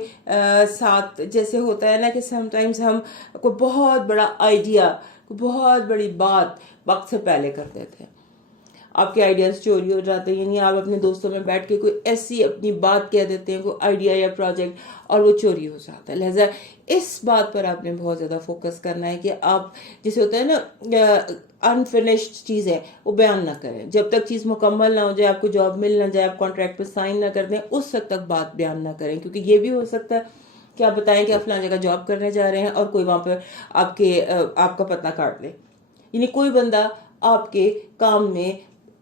ساتھ جیسے ہوتا ہے نا کہ سم ٹائمز ہم کوئی بہت بڑا آئیڈیا, کوئی بہت بڑی بات وقت سے پہلے کر دیتے ہیں, آپ کے آئیڈیاز چوری ہو جاتے ہیں. یعنی آپ اپنے دوستوں میں بیٹھ کے کوئی ایسی اپنی بات کہہ دیتے ہیں, کوئی آئیڈیا یا پروجیکٹ, اور وہ چوری ہو جاتا ہے. لہذا اس بات پر آپ نے بہت زیادہ فوکس کرنا ہے کہ آپ جیسے ہوتا ہے نا انفنشڈ چیزیں وہ بیان نہ کریں. جب تک چیز مکمل نہ ہو جائے, آپ کو جاب مل نہ جائے, آپ کانٹریکٹ پہ سائن نہ کر دیں, اس وقت تک بات بیان نہ کریں. کیونکہ یہ بھی ہو سکتا ہے کہ آپ بتائیں کہ آپ فلاں جگہ جاب کرنے جا رہے ہیں اور کوئی وہاں پہ آپ کا پتہ کاٹ لے. یعنی کوئی بندہ آپ کے کام میں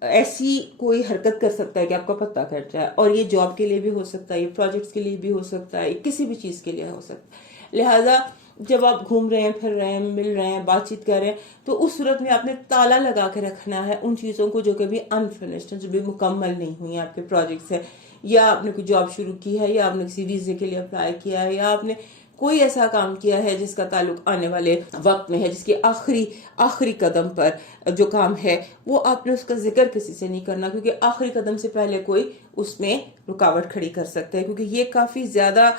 ایسی کوئی حرکت کر سکتا ہے کہ آپ کا پتہ کٹ جائے. اور یہ جاب کے لیے بھی ہو سکتا ہے, یہ پروجیکٹس کے لیے بھی ہو سکتا ہے, کسی بھی چیز کے لیے ہو سکتا ہے. لہٰذا جب آپ گھوم رہے ہیں, پھر رہے ہیں, مل رہے ہیں, بات چیت کر رہے ہیں, تو اس صورت میں آپ نے تالا لگا کے رکھنا ہے ان چیزوں کو جو کبھی انفنشڈ ہیں, جو بھی مکمل نہیں ہوئی ہیں. آپ کے پروجیکٹس ہیں, یا آپ نے کوئی جاب شروع کی ہے, یا آپ نے کسی ویزے کے لیے اپلائی کیا ہے, یا آپ نے کوئی ایسا کام کیا ہے جس کا تعلق آنے والے وقت میں ہے, جس کے آخری قدم پر جو کام ہے وہ آپ نے اس کا ذکر کسی سے نہیں کرنا, کیونکہ آخری قدم سے پہلے کوئی اس میں رکاوٹ کھڑی کر سکتا ہے. کیونکہ یہ کافی زیادہ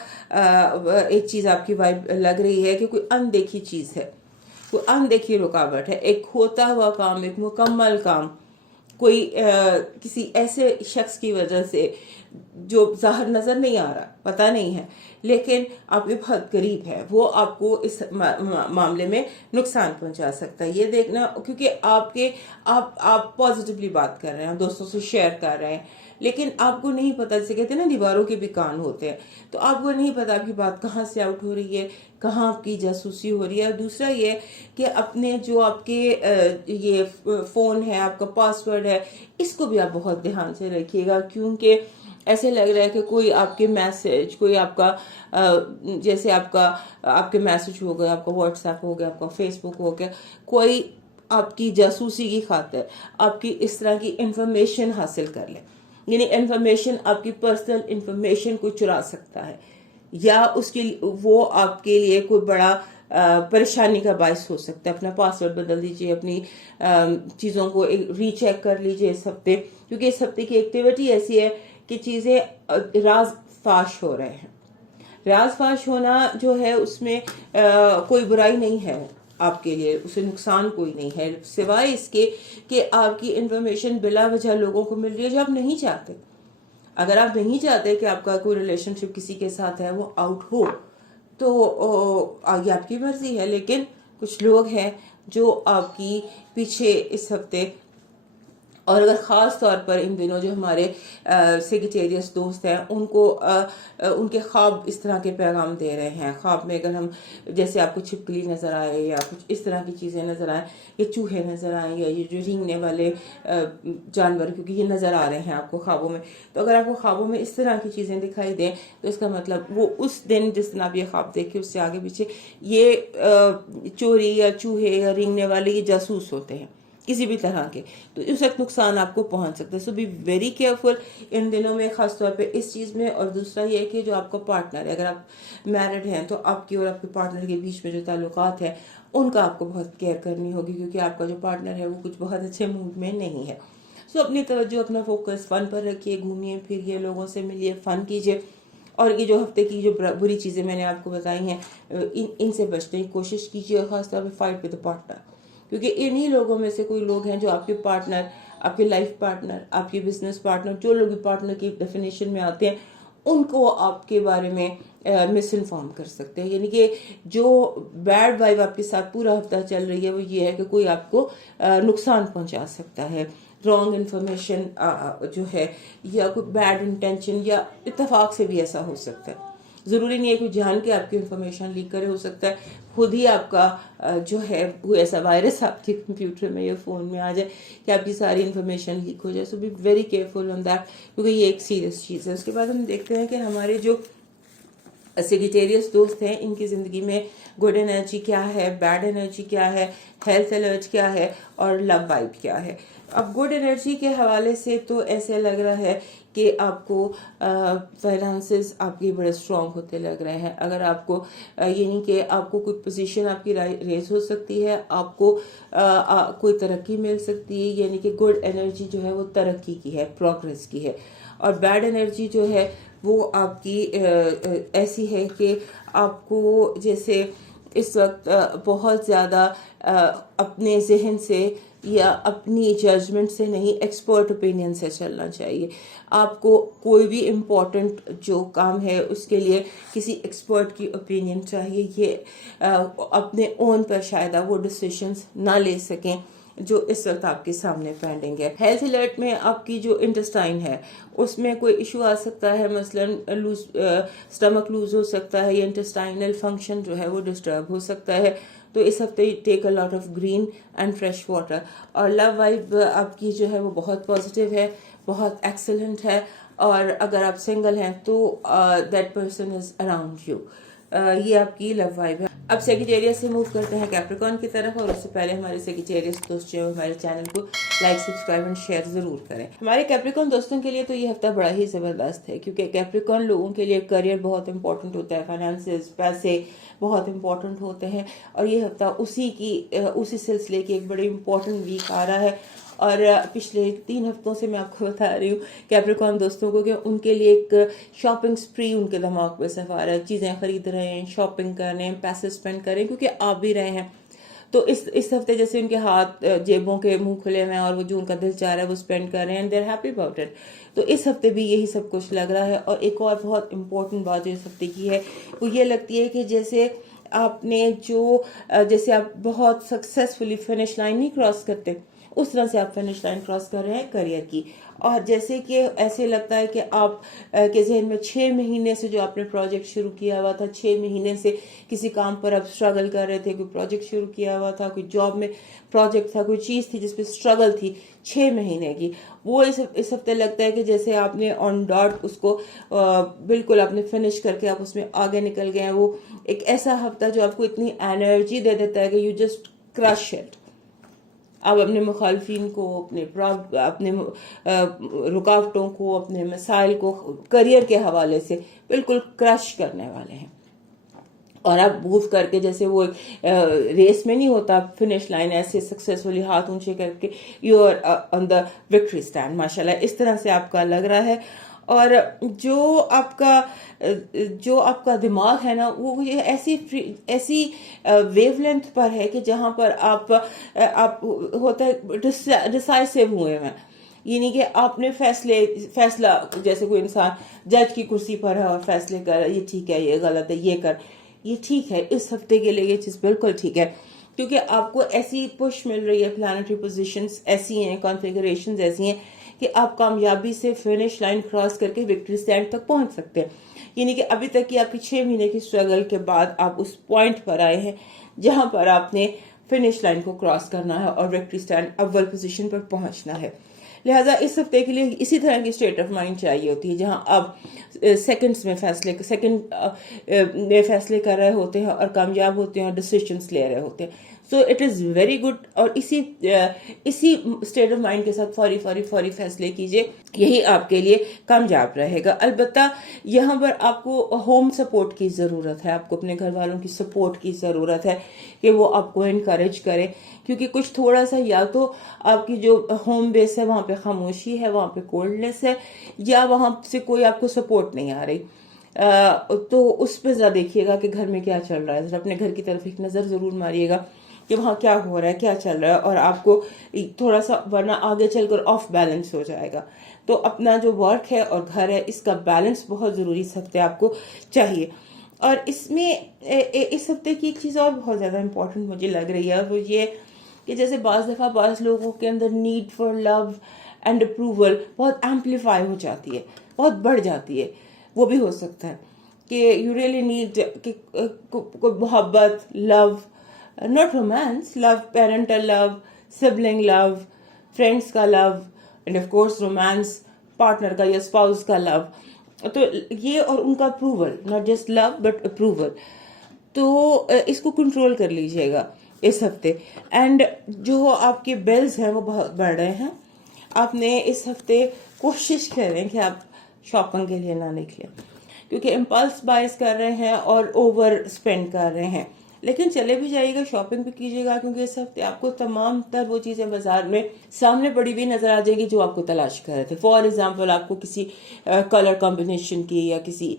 ایک چیز آپ کی وائب لگ رہی ہے کہ کوئی اندیکھی چیز ہے, کوئی اندیکھی رکاوٹ ہے. ایک ہوتا ہوا کام, ایک مکمل کام کوئی کسی ایسے شخص کی وجہ سے جو ظاہر نظر نہیں آ رہا, پتہ نہیں ہے, لیکن آپ کے بہت قریب ہے, وہ آپ کو اس معاملے میں نقصان پہنچا سکتا ہے. یہ دیکھنا, کیونکہ آپ پازیٹیولی بات کر رہے ہیں, دوستوں سے شیئر کر رہے ہیں, لیکن آپ کو نہیں پتا, جسے کہتے ہیں نا دیواروں کے بھی کان ہوتے ہیں, تو آپ کو نہیں پتا آپ کی بات کہاں سے آؤٹ ہو رہی ہے, کہاں آپ کی جاسوسی ہو رہی ہے. دوسرا یہ کہ اپنے جو آپ کے یہ فون ہے, آپ کا پاسورڈ ہے, اس کو بھی آپ بہت دھیان سے رکھیے گا. کیونکہ ایسے لگ رہا ہے کہ کوئی آپ کے میسج, کوئی آپ کا جیسے آپ کے میسج ہو گیا, آپ کا واٹس ایپ ہو گیا, آپ کا فیس بک ہو گیا, کوئی آپ کی جاسوسی کی خاطر آپ کی اس طرح کی انفارمیشن حاصل کر لے. یعنی انفارمیشن, آپ کی پرسنل انفارمیشن کو چرا سکتا ہے, یا اس کے وہ آپ کے لیے کوئی بڑا پریشانی کا باعث ہو سکتا ہے. اپنا پاسورڈ بدل دیجیے, اپنی چیزوں کو ری چیک کر لیجیے اس ہفتے, کیونکہ اس ہفتے کی ایکٹیویٹی ایسی ہے کہ چیزیں راز فاش ہو رہے ہیں. راز فاش ہونا جو ہے اس میں کوئی برائی نہیں ہے آپ کے لیے, اسے نقصان کوئی نہیں ہے سوائے اس کے کہ آپ کی انفارمیشن بلا وجہ لوگوں کو مل رہی ہے جو آپ نہیں چاہتے. اگر آپ نہیں چاہتے کہ آپ کا کوئی ریلیشن شپ کسی کے ساتھ ہے وہ آؤٹ ہو تو آگے آپ کی مرضی ہے, لیکن کچھ لوگ ہیں جو آپ کی پیچھے اس ہفتے, اور اگر خاص طور پر ان دنوں جو ہمارے سیگیٹیریس دوست ہیں ان کو ان کے خواب اس طرح کے پیغام دے رہے ہیں. خواب میں اگر ہم جیسے آپ کو چھپکلی نظر آئے یا کچھ اس طرح کی چیزیں نظر آئیں, یا چوہے نظر آئیں, یا یہ جو رینگنے والے جانور, کیونکہ یہ نظر آ رہے ہیں آپ کو خوابوں میں, تو اگر آپ کو خوابوں میں اس طرح کی چیزیں دکھائی دیں تو اس کا مطلب وہ اس دن جس دن آپ یہ خواب دیکھیں اس سے آگے پیچھے یہ چوری یا چوہے یا رینگنے والے یہ جاسوس ہوتے ہیں کسی بھی طرح کے, تو اس وقت نقصان آپ کو پہنچ سکتا ہے. سو بی ویری کیئرفل ان دنوں میں, خاص طور پہ اس چیز میں. اور دوسرا یہ کہ جو آپ کا پارٹنر ہے, اگر آپ میرڈ ہیں تو آپ کی اور آپ کے پارٹنر کے بیچ میں جو تعلقات ہیں ان کا آپ کو بہت کیئر کرنی ہوگی, کیونکہ آپ کا جو پارٹنر ہے وہ کچھ بہت اچھے موڈ میں نہیں ہے. سو اپنی توجہ, اپنا فوکس فن پر رکھیے, گھومیے پھریے, لوگوں سے ملیے, فن کیجیے. اور یہ جو ہفتے کی جو بری چیزیں میں نے آپ کو بتائی ہیں ان سے بچنے کی کوشش کیجیے, اور خاص طور پہ فائٹ ود پارٹنر, کیونکہ انہی لوگوں میں سے کوئی لوگ ہیں جو آپ کے پارٹنر, آپ کے لائف پارٹنر, آپ کے بزنس پارٹنر, جو لوگ بھی پارٹنر کی ڈیفینیشن میں آتے ہیں ان کو آپ کے بارے میں مس انفارم کر سکتے ہیں. یعنی کہ جو بیڈ وائب آپ کے ساتھ پورا ہفتہ چل رہی ہے وہ یہ ہے کہ کوئی آپ کو نقصان پہنچا سکتا ہے, رانگ انفارمیشن جو ہے, یا کوئی بیڈ انٹینشن, یا اتفاق سے بھی ایسا ہو سکتا ہے. ضروری نہیں ہے کہ جان کے آپ کی انفارمیشن لیک کرے, ہو سکتا ہے خود ہی آپ کا جو ہے وہ ایسا وائرس آپ کے کمپیوٹر میں یا فون میں آ جائے کہ آپ کی ساری انفارمیشن لیک ہو جائے. So be very careful on that, کیونکہ یہ ایک سیریس چیز ہے. اس کے بعد ہم دیکھتے ہیں کہ ہمارے جو سیگیٹیریس دوست ہیں ان کی زندگی میں گڈ انرجی کیا ہے, بیڈ انرجی کیا ہے, ہیلتھ الرٹ کیا ہے, اور لو وائب کیا ہے. اب گڈ انرجی کے حوالے سے تو ایسے لگ رہا ہے کہ آپ کو فائنانسز آپ کی بڑے اسٹرانگ ہوتے لگ رہے ہیں. اگر آپ کو یعنی کہ آپ کو کوئی پوزیشن آپ کی ریز ہو سکتی ہے, آپ کو کوئی ترقی مل سکتی ہے, یعنی کہ گڈ انرجی جو ہے وہ ترقی کی ہے, پروگریس کی ہے. اور بیڈ انرجی جو ہے وہ آپ کی ایسی ہے کہ آپ کو جیسے اس وقت بہت زیادہ اپنے ذہن سے یا اپنی ججمنٹ سے نہیں, ایکسپرٹ اوپینین سے چلنا چاہیے. آپ کو کوئی بھی امپورٹنٹ جو کام ہے اس کے لیے کسی ایکسپرٹ کی اوپینین چاہیے. یہ اپنے اون پر شاید وہ ڈیسیشنز نہ لے سکیں جو اس وقت آپ کے سامنے پینڈنگ ہے. ہیلتھ الرٹ میں آپ کی جو انٹسٹائن ہے اس میں کوئی ایشو آ سکتا ہے, مثلاً اسٹمک لوز ہو سکتا ہے, یا انٹسٹائنل فنکشن جو ہے وہ ڈسٹرب ہو سکتا ہے. تو اس ہفتے take a lot of green and fresh water. اور لو وائب آپ کی جو ہے وہ بہت پازیٹیو ہے, بہت ایکسلنٹ ہے. اور اگر آپ سنگل ہیں تو that person is around you. یہ آپ کی لو وائب ہے. اب سیگیٹیریس سے موو کرتے ہیں کیپریکارن کی طرف, اور اس سے پہلے ہمارے سیگیٹیریس دوست جو ہمارے چینل کو لائک, سبسکرائب اینڈ شیئر ضرور کریں. ہمارے کیپریکارن دوستوں کے لیے تو یہ ہفتہ بڑا ہی زبردست ہے, کیونکہ کیپریکارن لوگوں کے لیے کریئر بہت امپورٹنٹ ہوتا ہے, فائنانسز, پیسے بہت امپورٹنٹ ہوتے ہیں. اور یہ ہفتہ اسی سلسلے کی ایک بڑی امپورٹنٹ ویک آ رہا ہے. اور پچھلے 3 ہفتوں سے میں آپ کو بتا رہی ہوں کیپریکارن دوستوں کو کہ ان کے لیے ایک شاپنگ سپری ان کے دماغ پہ سفار ہے. چیزیں خرید رہے ہیں, شاپنگ کر رہے ہیں, پیسے اسپینڈ کر رہے ہیں, کیونکہ آپ بھی رہے ہیں. تو اس ہفتے جیسے ان کے ہاتھ جیبوں کے منہ کھلے ہوئے ہیں, اور وہ جو ان کا دل چاہ رہا ہے وہ اسپینڈ کر رہے ہیں, they are happy about it. تو اس ہفتے بھی یہی سب کچھ لگ رہا ہے. اور ایک اور بہت امپورٹنٹ بات جو اس ہفتے کی ہے وہ یہ لگتی ہے کہ جیسے آپ نے جیسے آپ بہت سکسیسفلی فنش لائن نہیں کراس کرتے, اس طرح سے آپ فنش لائن کراس کر رہے ہیں کریئر کی. اور جیسے کہ ایسے لگتا ہے کہ آپ کے ذہن میں 6 مہینے سے جو آپ نے پروجیکٹ شروع کیا ہوا تھا, 6 مہینے سے کسی کام پر آپ اسٹرگل کر رہے تھے, کوئی پروجیکٹ شروع کیا ہوا تھا, کوئی جاب میں پروجیکٹ تھا, کوئی چیز تھی جس پہ اسٹرگل تھی 6 مہینے کی, وہ اس ہفتے لگتا ہے کہ جیسے آپ نے آن ڈاٹ اس کو بالکل آپ نے فنش کر کے آپ اس میں آگے نکل گئے ہیں. وہ ایک ایسا ہفتہ جو آپ کو اتنی انرجی دے دیتا ہے کہ یو جسٹ کرش اٹ. آپ اپنے مخالفین کو, اپنے رکاوٹوں کو, اپنے مسائل کو کریئر کے حوالے سے بالکل کرش کرنے والے ہیں. اور آپ موو کر کے جیسے وہ ریس میں نہیں ہوتا فنش لائن ایسے سکسیسفلی ہاتھ اونچے کر کے you are on the victory stand. ماشاءاللہ اس طرح سے آپ کا لگ رہا ہے. اور جو آپ کا دماغ ہے نا وہ ایسی ویو لینتھ پر ہے کہ جہاں پر آپ ہوتا ہے ڈسائسو ہوئے ہیں. یعنی کہ آپ نے فیصلہ جیسے کوئی انسان جج کی کرسی پر ہے اور فیصلے کر یہ ٹھیک ہے یہ غلط ہے یہ کر یہ ٹھیک ہے. اس ہفتے کے لیے یہ چیز بالکل ٹھیک ہے کیونکہ آپ کو ایسی پش مل رہی ہے. پلانٹری پوزیشنز ایسی ہیں, کانفیگریشنز ایسی ہیں کہ آپ کامیابی سے فنش لائن کراس کر کے وکٹری اسٹینڈ تک پہنچ سکتے ہیں. یعنی کہ ابھی تک کی آپ کی 6 مہینے کی اسٹرگل کے بعد آپ اس پوائنٹ پر آئے ہیں جہاں پر آپ نے فنش لائن کو کراس کرنا ہے اور وکٹری اسٹینڈ اول پوزیشن پر پہنچنا ہے. لہٰذا اس ہفتے کے لیے اسی طرح کی اسٹیٹ آف مائنڈ چاہیے ہوتی ہے جہاں آپ سیکنڈ میں فیصلے کر رہے ہوتے ہیں اور کامیاب ہوتے ہیں اور ڈیسیشنز لے رہے ہوتے ہیں. So it is very good. اور اسی اسٹیٹ آف مائنڈ کے ساتھ فوری فیصلے کیجیے, یہی آپ کے لیے کامیاب رہے گا. البتہ یہاں پر آپ کو ہوم سپورٹ کی ضرورت ہے, آپ کو اپنے گھر والوں کی سپورٹ کی ضرورت ہے کہ وہ آپ کو انکریج کرے, کیونکہ کچھ تھوڑا سا یا تو آپ کی جو ہوم بیس ہے وہاں پہ خاموشی ہے, وہاں پہ کولڈنس ہے, یا وہاں سے کوئی آپ کو سپورٹ نہیں آ رہی. تو اس پہ ذرا دیکھیے گا کہ گھر میں کیا چل رہا ہے. ذرا اپنے گھر کی طرف ایک نظر ضرور ماریے گا کہ وہاں کیا ہو رہا ہے, کیا چل رہا ہے, اور آپ کو تھوڑا سا ورنہ آگے چل کر آف بیلنس ہو جائے گا. تو اپنا جو ورک ہے اور گھر ہے اس کا بیلنس بہت ضروری اس ہفتے آپ کو چاہیے. اور اس میں اس ہفتے کی ایک چیز اور بہت زیادہ امپورٹنٹ مجھے لگ رہی ہے, وہ یہ کہ جیسے بعض دفعہ بعض لوگوں کے اندر need for love and approval بہت ایمپلیفائی ہو جاتی ہے, بہت بڑھ جاتی ہے. وہ بھی ہو سکتا ہے کہ یو ریئلی نیڈ کہ کوئی محبت, لو, not romance, love, parental love, sibling love, friends کا love, and of course romance, partner کا یا spouse کا love. تو یہ اور ان کا approval, not just love but approval. تو اس کو کنٹرول کر لیجئے گا اس ہفتے. اینڈ جو آپ کے بلز ہیں وہ بہت بڑھ رہے ہیں. آپ نے اس ہفتے کوشش کریں کہ آپ شاپنگ کے لیے نہ نکلیں, کیونکہ امپلس بائز کر رہے ہیں اور اوور اسپینڈ کر رہے ہیں. لیکن چلے بھی جائیے گا, شاپنگ بھی کیجیے گا, کیونکہ اس ہفتے آپ کو تمام تر وہ چیزیں بازار میں سامنے پڑی ہوئی نظر آ جائے گی جو آپ کو تلاش کر رہے تھے. فار ایگزامپل آپ کو کسی کلر کمبینیشن کی یا کسی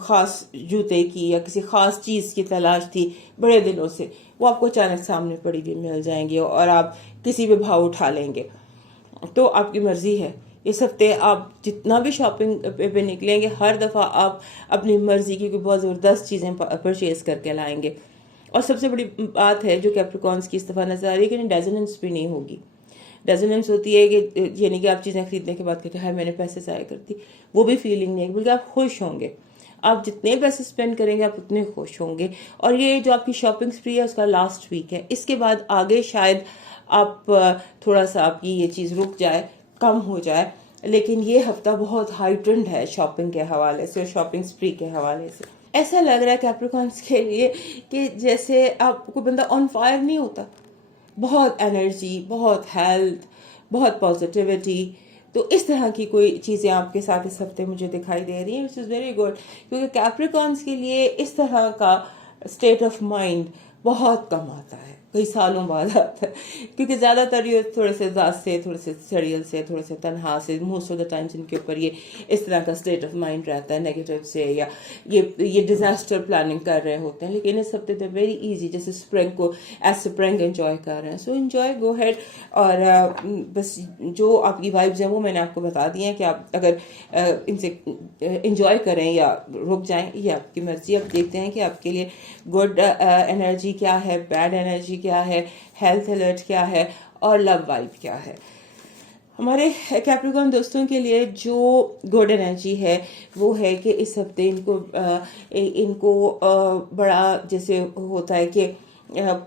خاص جوتے کی یا کسی خاص چیز کی تلاش تھی بڑے دنوں سے, وہ آپ کو اچانک سامنے پڑی ہوئی مل جائیں گے اور آپ کسی بھی بھاؤ اٹھا لیں گے. تو آپ کی مرضی ہے. اس ہفتے آپ جتنا بھی شاپنگ پہ نکلیں گے ہر دفعہ آپ اپنی مرضی کی کوئی بہت زبردست چیزیں پرچیز کر کے لائیں گے. اور سب سے بڑی بات ہے جو کیپریکانس کی اس دفعہ نظر آ رہی ہے کہ ڈیزننس بھی نہیں ہوگی. ڈیزننس ہوتی ہے کہ یعنی کہ آپ چیزیں خریدنے کے بعد کہتے ہیں میں نے پیسے ضائع کر دی, وہ بھی فیلنگ نہیں ہے, بلکہ آپ خوش ہوں گے. آپ جتنے پیسے اسپینڈ کریں گے آپ اتنے خوش ہوں گے. اور یہ جو آپ کی شاپنگ اسپری ہے اس کا لاسٹ ویک ہے. اس کے بعد آگے شاید آپ تھوڑا سا آپ کی یہ چیز رک جائے, کم ہو جائے, لیکن یہ ہفتہ بہت ہائٹنڈ ہے شاپنگ کے حوالے سے اور شاپنگ اسپری کے حوالے سے. ایسا لگ رہا ہے کیپریکانس کے لیے کہ جیسے آپ کو بندہ آن فائر نہیں ہوتا, بہت انرجی, بہت ہیلتھ, بہت پازیٹیوٹی. تو اس طرح کی کوئی چیزیں آپ کے ساتھ اس ہفتے مجھے دکھائی دے رہی ہیں, وچ از ویری گڈ. کیونکہ کیپریکانس کے لیے اس طرح کا اسٹیٹ آف مائنڈ بہت کم آتا ہے, کئی سالوں بعد آتا ہے, کیونکہ زیادہ تر یہ تھوڑے سے ذات سے, تھوڑے سے سیریل سے, تھوڑے سے تنہا سے, most of the times in کے اوپر یہ اس طرح کا اسٹیٹ آف مائنڈ رہتا ہے نیگیٹو سے, یا یہ ڈیزاسٹر پلاننگ کر رہے ہوتے ہیں. لیکن اس ہفتے تو ویری ایزی, جیسے اسپرنگ کو ایز اسپرنگ انجوائے کر رہے ہیں. سو انجوائے, گو ہیڈ. اور بس جو آپ کی وائبز ہیں وہ میں نے آپ کو بتا دی ہیں کہ آپ اگر ان سے انجوائے کریں یا رک جائیں, یہ آپ کی مرضی. آپ دیکھتے ہیں کہ آپ کے لیے گڈ انرجی کیا ہے, بیڈ انرجی کیا ہے, ہیلتھ الرٹ کیا ہے, اور لو وائب کیا ہے. ہمارے کیپریکان دوستوں کے لیے جو گڈ انرجی ہے وہ ہے کہ اس ہفتے ان کو بڑا جیسے ہوتا ہے کہ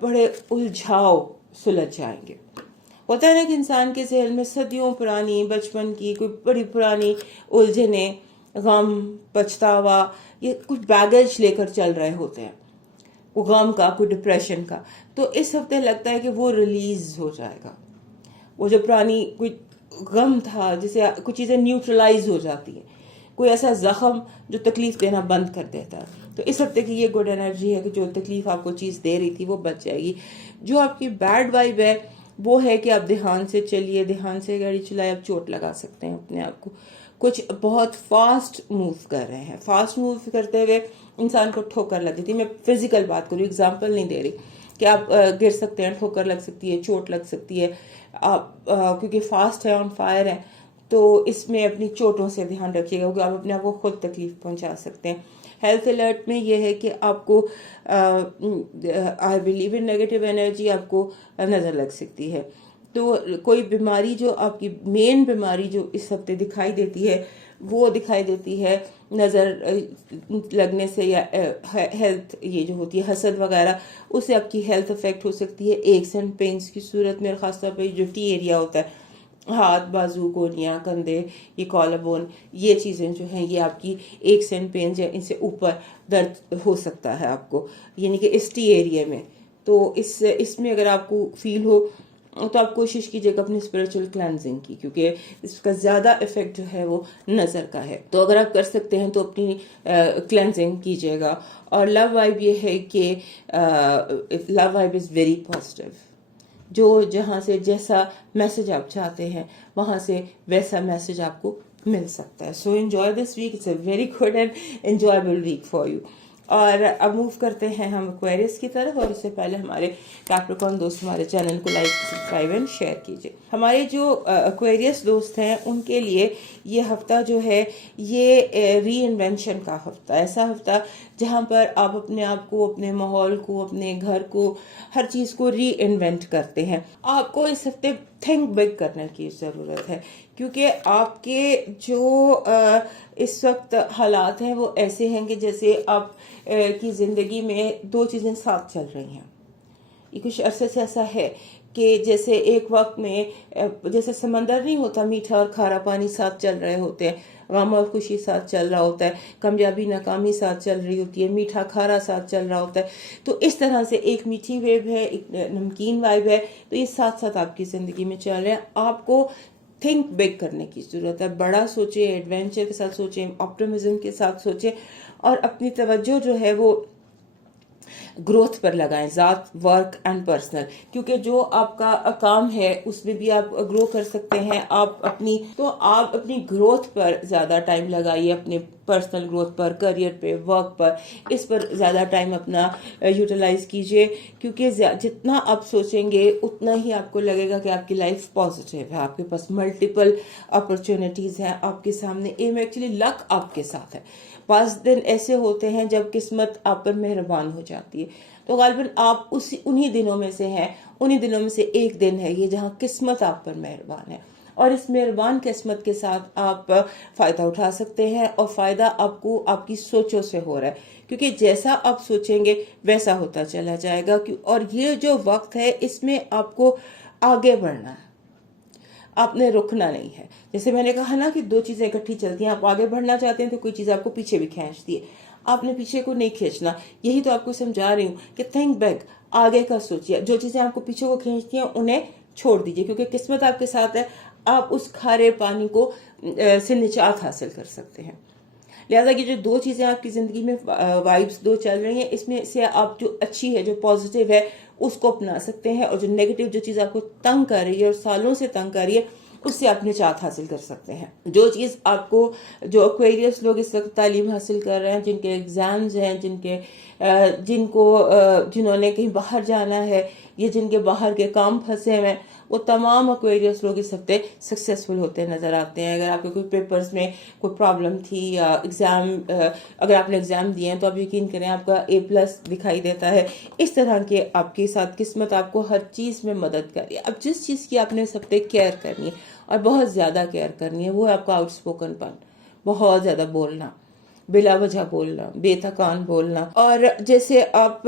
بڑے الجھاؤ سلجھ جائیں گے. ہوتا ہے نا کہ انسان کے ذہن میں صدیوں پرانی بچپن کی کوئی بڑی پرانی الجھنیں, غم, پچھتاوا, یہ کچھ بیگیج لے کر چل رہے ہوتے ہیں, وہ غم کا, کوئی ڈپریشن کا. تو اس ہفتے لگتا ہے کہ وہ ریلیز ہو جائے گا. وہ جو پرانی کوئی غم تھا, جسے کچھ چیزیں نیوٹرلائز ہو جاتی ہیں, کوئی ایسا زخم جو تکلیف دینا بند کر دیتا ہے. تو اس ہفتے کی یہ گڈ انرجی ہے کہ جو تکلیف آپ کو چیز دے رہی تھی وہ بچ جائے گی. جو آپ کی بیڈ وائب ہے وہ ہے کہ آپ دھیان سے چلیے, دھیان سے گاڑی چلائے, آپ چوٹ لگا سکتے ہیں اپنے آپ کو. کچھ بہت فاسٹ موو کر رہے ہیں, فاسٹ موو کرتے ہوئے انسان کو ٹھوکر لگ جاتی ہے. میں فزیکل بات کروں, اگزامپل نہیں دے رہی کہ آپ گر سکتے ہیں, ٹھوکر لگ سکتی ہے, چوٹ لگ سکتی ہے. آپ کیونکہ فاسٹ ہے, آن فائر ہے, تو اس میں اپنی چوٹوں سے دھیان رکھیے گا کہ آپ اپنے آپ کو خود تکلیف پہنچا سکتے ہیں. ہیلتھ الرٹ میں یہ ہے کہ آپ کو I believe in negative energy آپ کو نظر لگ سکتی ہے. تو کوئی بیماری جو آپ کی مین بیماری جو اس ہفتے دکھائی دیتی ہے وہ دکھائی دیتی ہے نظر لگنے سے, یا ہیلتھ یہ جو ہوتی ہے حسد وغیرہ, اس سے آپ کی ہیلتھ افیکٹ ہو سکتی ہے ایکس اینڈ پینس کی صورت میں. خاص طور پہ جو ٹی ایریا ہوتا ہے, ہاتھ, بازو, گونیاں, کندھے, یہ کالر بون, یہ چیزیں جو ہیں یہ آپ کی ایکس اینڈ پینس یا ان سے اوپر درد ہو سکتا ہے آپ کو, یعنی کہ اس ٹی ایریا میں. تو اس میں اگر آپ کو فیل ہو تو آپ کوشش کیجیے گا اپنی اسپریچل کلینزنگ کی, کیونکہ اس کا زیادہ افیکٹ جو ہے وہ نظر کا ہے. تو اگر آپ کر سکتے ہیں تو اپنی کلینزنگ کیجیے گا. اور لو وائب یہ ہے کہ لو وائب از ویری پازیٹیو. جو جہاں سے جیسا میسج آپ چاہتے ہیں وہاں سے ویسا میسج آپ کو مل سکتا ہے. So enjoy this week, it's a very good and enjoyable week for you. اور اب موو کرتے ہیں ہم ایکویریس کی طرف, اور اس سے پہلے ہمارے کیپریکارن دوست ہمارے چینل کو لائک, سبسکرائب اینڈ شیئر کیجیے. ہمارے جو ایکویریس دوست ہیں ان کے لیے یہ ہفتہ جو ہے یہ ری انوینشن کا ہفتہ, ایسا ہفتہ جہاں پر آپ اپنے آپ کو, اپنے ماحول کو, اپنے گھر کو, ہر چیز کو ری انوینٹ کرتے ہیں. آپ کو اس ہفتے تھنک بگ کرنے کی ضرورت ہے, کیونکہ آپ کے جو اس وقت حالات ہیں وہ ایسے ہیں کہ جیسے آپ کی زندگی میں دو چیزیں ساتھ چل رہی ہیں. یہ کچھ عرصے سے ایسا ہے کہ جیسے ایک وقت میں جیسے سمندر نہیں ہوتا, میٹھا اور کھارا پانی ساتھ چل رہے ہوتے ہیں, غم اور خوشی ساتھ چل رہا ہوتا ہے, کامیابی ناکامی ساتھ چل رہی ہوتی ہے, میٹھا کھارا ساتھ چل رہا ہوتا ہے. تو اس طرح سے ایک میٹھی ویب ہے, ایک نمکین وائب ہے, تو یہ ساتھ ساتھ آپ کی زندگی میں چل رہے ہیں. آپ کو تھنک بگ کرنے کی ضرورت ہے, بڑا سوچیں, ایڈونچر کے ساتھ سوچیں, آپٹمزم کے ساتھ سوچیں, اور اپنی توجہ جو ہے وہ گروتھ پر لگائیں, ذات, ورک اینڈ پرسنل, کیونکہ جو آپ کا کام ہے اس میں بھی آپ گرو کر سکتے ہیں. آپ اپنی گروتھ پر زیادہ ٹائم لگائیے, اپنے پرسنل گروتھ پر, کریئر پہ, ورک پر, اس پر زیادہ ٹائم اپنا یوٹیلائز کیجیے, کیونکہ جتنا آپ سوچیں گے اتنا ہی آپ کو لگے گا کہ آپ کی لائف پازیٹیو ہے, آپ کے پاس ملٹیپل اپرچونٹیز ہیں آپ کے سامنے. ایم ایکچولی لک آپ کے ساتھ ہے. 5 دن ایسے ہوتے ہیں جب قسمت آپ پر مہربان ہو جاتی ہے, تو غالباً آپ انہی دنوں میں سے ہیں. انہی دنوں میں سے ایک دن ہے یہ جہاں قسمت آپ پر مہربان ہے, اور اس مہربان قسمت کے ساتھ آپ فائدہ اٹھا سکتے ہیں. اور فائدہ آپ کو آپ کی سوچوں سے ہو رہا ہے, کیونکہ جیسا آپ سوچیں گے ویسا ہوتا چلا جائے گا. اور یہ جو وقت ہے اس میں آپ کو آگے بڑھنا ہے, آپ نے رکنا نہیں ہے. جیسے میں نے کہا نا کہ دو چیزیں اکٹھی چلتی ہیں, آپ آگے بڑھنا چاہتے ہیں تو کوئی چیز آپ کو پیچھے بھی کھینچتی ہے, آپ نے پیچھے کو نہیں کھینچنا. یہی تو آپ کو سمجھا رہی ہوں کہ تھنک بیک, آگے کا سوچیے. جو چیزیں آپ کو پیچھے کو کھینچتی ہیں انہیں چھوڑ دیجیے, کیونکہ قسمت آپ کے ساتھ ہے. آپ اس کھارے پانی کو سے نجات حاصل کر سکتے ہیں. لہٰذا کہ جو دو چیزیں آپ کی زندگی میں وائبس دو چل رہی ہیں, اس میں سے آپ جو اچھی ہے, جو پازیٹیو ہے, اس کو اپنا سکتے ہیں, اور جو نیگیٹو جو چیز آپ کو تنگ کر رہی ہے اور سالوں سے تنگ کر رہی ہے اس سے آپ نجات حاصل کر سکتے ہیں. جو چیز آپ کو, جو ایکویریس لوگ اس وقت تعلیم حاصل کر رہے ہیں, جن کے ایگزامز ہیں, جنہوں نے کہیں باہر جانا ہے, یا جن کے باہر کے کام پھنسے ہوئے ہیں, وہ تمام ایکویریس لوگ اس ہفتے سکسیسفل ہوتے نظر آتے ہیں. اگر آپ کے کوئی پیپرز میں کوئی پرابلم تھی, یا ایگزام اگر آپ نے ایگزام دیے ہیں تو آپ یقین کریں آپ کا A+ دکھائی دیتا ہے. اس طرح کے آپ کے ساتھ قسمت آپ کو ہر چیز میں مدد کر رہی ہے. اب جس چیز کی آپ نے اس ہفتے کیئر کرنی ہے, اور بہت زیادہ کیئر کرنی ہے, وہ ہے آپ کا آؤٹ اسپوکن پن, بہت زیادہ بولنا, بلا وجہ بولنا, بے تکان بولنا. اور جیسے آپ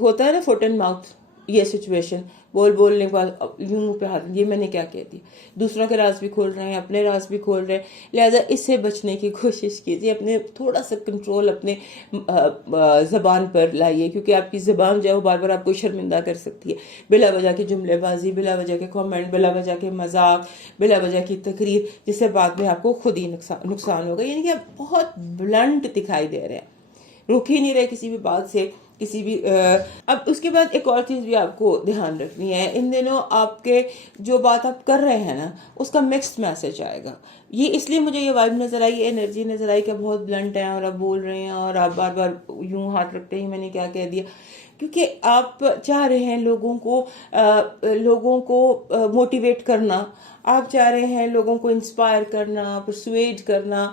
ہوتا ہے نا فٹ اینڈ ماؤتھ, یہ سچویشن بولنے کے بعد یوں پہ ہاتھ، یہ میں نے کیا کہہ دیا، دوسروں کے راز بھی کھول رہے ہیں، اپنے راز بھی کھول رہے ہیں. لہٰذا اس سے بچنے کی کوشش کیجیے، اپنے تھوڑا سا کنٹرول اپنے زبان پر لائیے، کیونکہ آپ کی زبان جو ہے وہ بار بار آپ کو شرمندہ کر سکتی ہے. بلا وجہ کی جملے بازی، بلا وجہ کے کامنٹ، بلا وجہ کے مذاق، بلا وجہ کی تقریر، جس سے بعد میں آپ کو خود ہی نقصان ہوگا. یعنی کہ آپ بہت بلنٹ دکھائی دے رہے ہیں، رک ہی نہیں رہے کسی بھی بات سے، کسی بھی. اب اس کے بعد ایک اور چیز بھی آپ کو دھیان رکھنی ہے، ان دنوں آپ کے جو بات آپ کر رہے ہیں نا اس کا مکسڈ میسج آئے گا. یہ اس لیے مجھے یہ وائب نظر آئی، یہ انرجی نظر آئی کہ بہت بلنٹ ہیں اور آپ بول رہے ہیں اور آپ بار بار یوں ہاتھ رکھتے ہی میں نے کیا کہہ دیا، کیونکہ آپ چاہ رہے ہیں لوگوں کو موٹیویٹ کرنا، آپ چاہ رہے ہیں لوگوں کو انسپائر کرنا، پرسویڈ کرنا،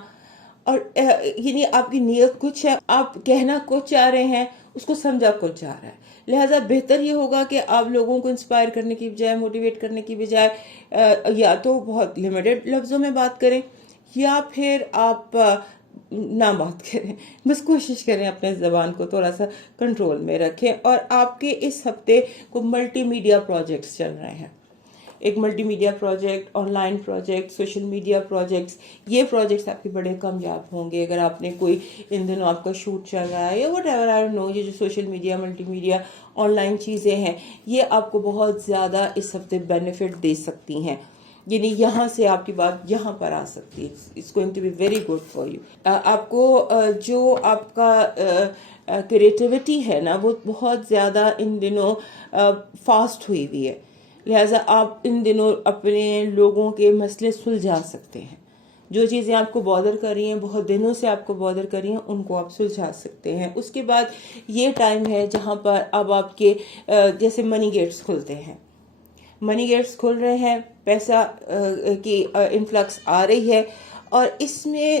اور یعنی آپ کی نیت کچھ ہے، آپ کہنا کچھ چاہ رہے ہیں، اس کو سمجھا کچھ جا رہا ہے. لہٰذا بہتر یہ ہوگا کہ آپ لوگوں کو انسپائر کرنے کی بجائے، موٹیویٹ کرنے کی بجائے یا تو بہت لمیٹڈ لفظوں میں بات کریں یا پھر آپ نہ بات کریں. بس کوشش کریں اپنے زبان کو تھوڑا سا کنٹرول میں رکھیں. اور آپ کے اس ہفتے کو ملٹی میڈیا پروجیکٹس چل رہے ہیں، ایک multi media project, on line project, social media projects. یہ پروجیکٹس آپ کے بڑے کامیاب ہوں گے. اگر آپ نے کوئی ان دنوں آپ کا شوٹ چل رہا ہے یا whatever I don't know, یہ جو social media, multimedia, online چیزیں ہیں، یہ آپ کو بہت زیادہ اس ہفتے بینیفٹ دے سکتی ہیں. یعنی یہاں سے آپ کی بات یہاں پر آ سکتی ہے. It's going to be very good for you. آپ کو جو آپ کا کریٹیوٹی ہے نا وہ بہت زیادہ ان دنوں فاسٹ ہوئی ہوئی ہے. لہٰذا آپ ان دنوں اپنے لوگوں کے مسئلے سلجھا سکتے ہیں. جو چیزیں آپ کو بادر کر رہی ہیں، بہت دنوں سے آپ کو بادر کر رہی ہیں، ان کو آپ سلجھا سکتے ہیں. اس کے بعد یہ ٹائم ہے جہاں پر اب آپ کے جیسے منی گیٹس کھلتے ہیں، منی گیٹس کھل رہے ہیں، پیسہ کی انفلکس آ رہی ہے. اور اس میں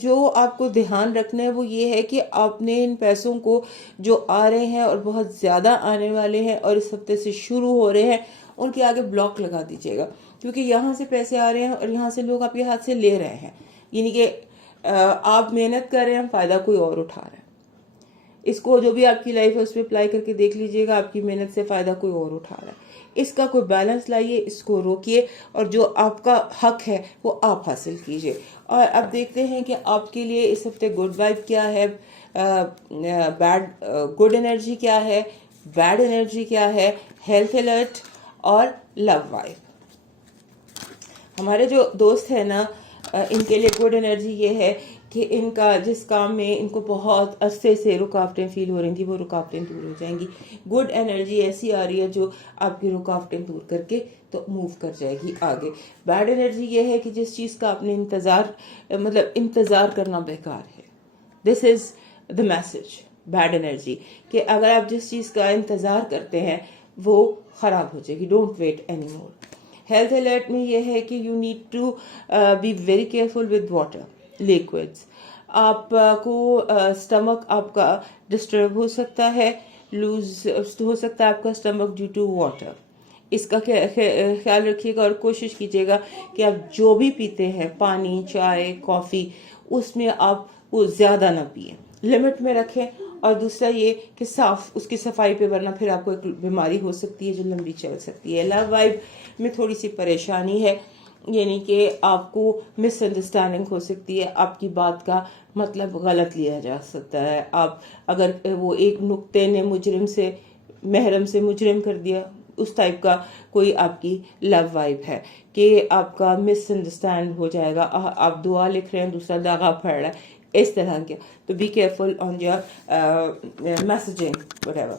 جو آپ کو دھیان رکھنا ہے وہ یہ ہے کہ آپ نے ان پیسوں کو جو آ رہے ہیں اور بہت زیادہ آنے والے ہیں اور اس ہفتے سے شروع ہو رہے ہیں، ان کے آگے بلاک لگا دیجیے گا. کیونکہ یہاں سے پیسے آ رہے ہیں اور یہاں سے لوگ آپ کے ہاتھ سے لے رہے ہیں. یعنی کہ آپ محنت کر رہے ہیں، فائدہ کوئی اور اٹھا رہا ہے. اس کو جو بھی آپ کی لائف ہے اس پہ اپلائی کر کے دیکھ لیجئے گا، آپ کی محنت سے فائدہ کوئی اور اٹھا رہا ہے. اس کا کوئی بیلنس لائیے، اس کو روکیے اور جو آپ کا حق ہے وہ آپ حاصل کیجئے. اور اب دیکھتے ہیں کہ آپ کے لیے اس ہفتے گڈ وائب کیا ہے، گڈ انرجی کیا ہے، بیڈ انرجی کیا ہے، ہیلتھ الرٹ اور لو وائب. ہمارے جو دوست ہیں نا، ان کے لیے گڈ انرجی یہ ہے کہ ان کا جس کام میں ان کو بہت عرصے سے رکاوٹیں فیل ہو رہی تھیں وہ رکاوٹیں دور ہو جائیں گی. گڈ انرجی ایسی آ رہی ہے جو آپ کی رکاوٹیں دور کر کے تو موو کر جائے گی آگے. بیڈ انرجی یہ ہے کہ جس چیز کا آپ نے انتظار کرنا بیکار ہے. دس is the message bed energy, کہ اگر آپ جس چیز کا انتظار کرتے ہیں وہ خراب ہو جائے گی. Don't wait any more. Health alert میں یہ ہے کہ you need to be very careful with water liquids. آپ کو اسٹمک آپ کا ڈسٹرب ہو سکتا ہے، لوز ہو سکتا ہے آپ کا اسٹمک ڈیو ٹو واٹر. اس کا خیال رکھیے گا اور کوشش کیجیے گا کہ آپ جو بھی پیتے ہیں، پانی، چائے، کافی، اس میں آپ وہ زیادہ نہ پئیں، لمٹ میں رکھیں. اور دوسرا یہ کہ اس کی صفائی پہ، ورنہ پھر آپ کو ایک بیماری ہو سکتی ہے جو لمبی چل سکتی ہے. لو وائب میں تھوڑی سی پریشانی ہے، یعنی کہ آپ کو مس انڈرسٹینڈنگ ہو سکتی ہے، آپ کی بات کا مطلب غلط لیا جا سکتا ہے. آپ اگر وہ ایک نقطے نے محرم سے مجرم کر دیا، اس ٹائپ کا کوئی آپ کی لو وائب ہے کہ آپ کا مس انڈرسٹینڈ ہو جائے گا. آپ دعا لکھ رہے ہیں، دوسرا داغا پڑ رہا ہے، اس طرح کے. تو be careful on your messaging whatever.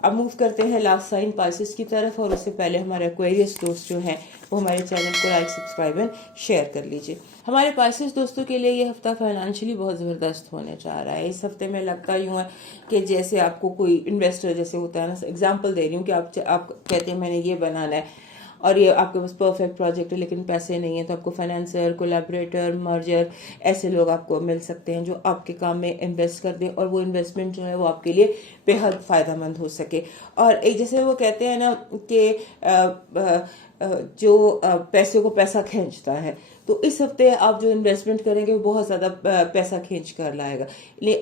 اب موو کرتے ہیں لاسٹ سائن پائسس کی طرف، اور اس سے پہلے ہمارے ایکویریس دوست جو ہیں وہ ہمارے چینل کو لائک، سبسکرائب اینڈ شیئر کر لیجئے. ہمارے پائسس دوستوں کے لیے یہ ہفتہ فائنانشلی بہت زبردست ہونے جا رہا ہے. اس ہفتے میں لگتا یوں ہے کہ جیسے آپ کو کوئی انویسٹر جیسے ہوتا ہے نا، ایگزامپل دے رہی ہوں کہ آپ کہتے ہیں میں نے یہ بنانا ہے اور یہ آپ کے پاس پرفیکٹ پروجیکٹ ہے لیکن پیسے نہیں ہیں، تو آپ کو فائنینسر، کولیبریٹر، مرجر، ایسے لوگ آپ کو مل سکتے ہیں جو آپ کے کام میں انویسٹ کر دیں اور وہ انویسٹمنٹ جو ہے وہ آپ کے لیے بے حد فائدہ مند ہو سکے. اور ایک جیسے وہ کہتے ہیں نا کہ جو پیسے کو پیسہ کھینچتا ہے، تو اس ہفتے آپ جو انویسٹمنٹ کریں گے وہ بہت زیادہ پیسہ کھینچ کر لائے گا.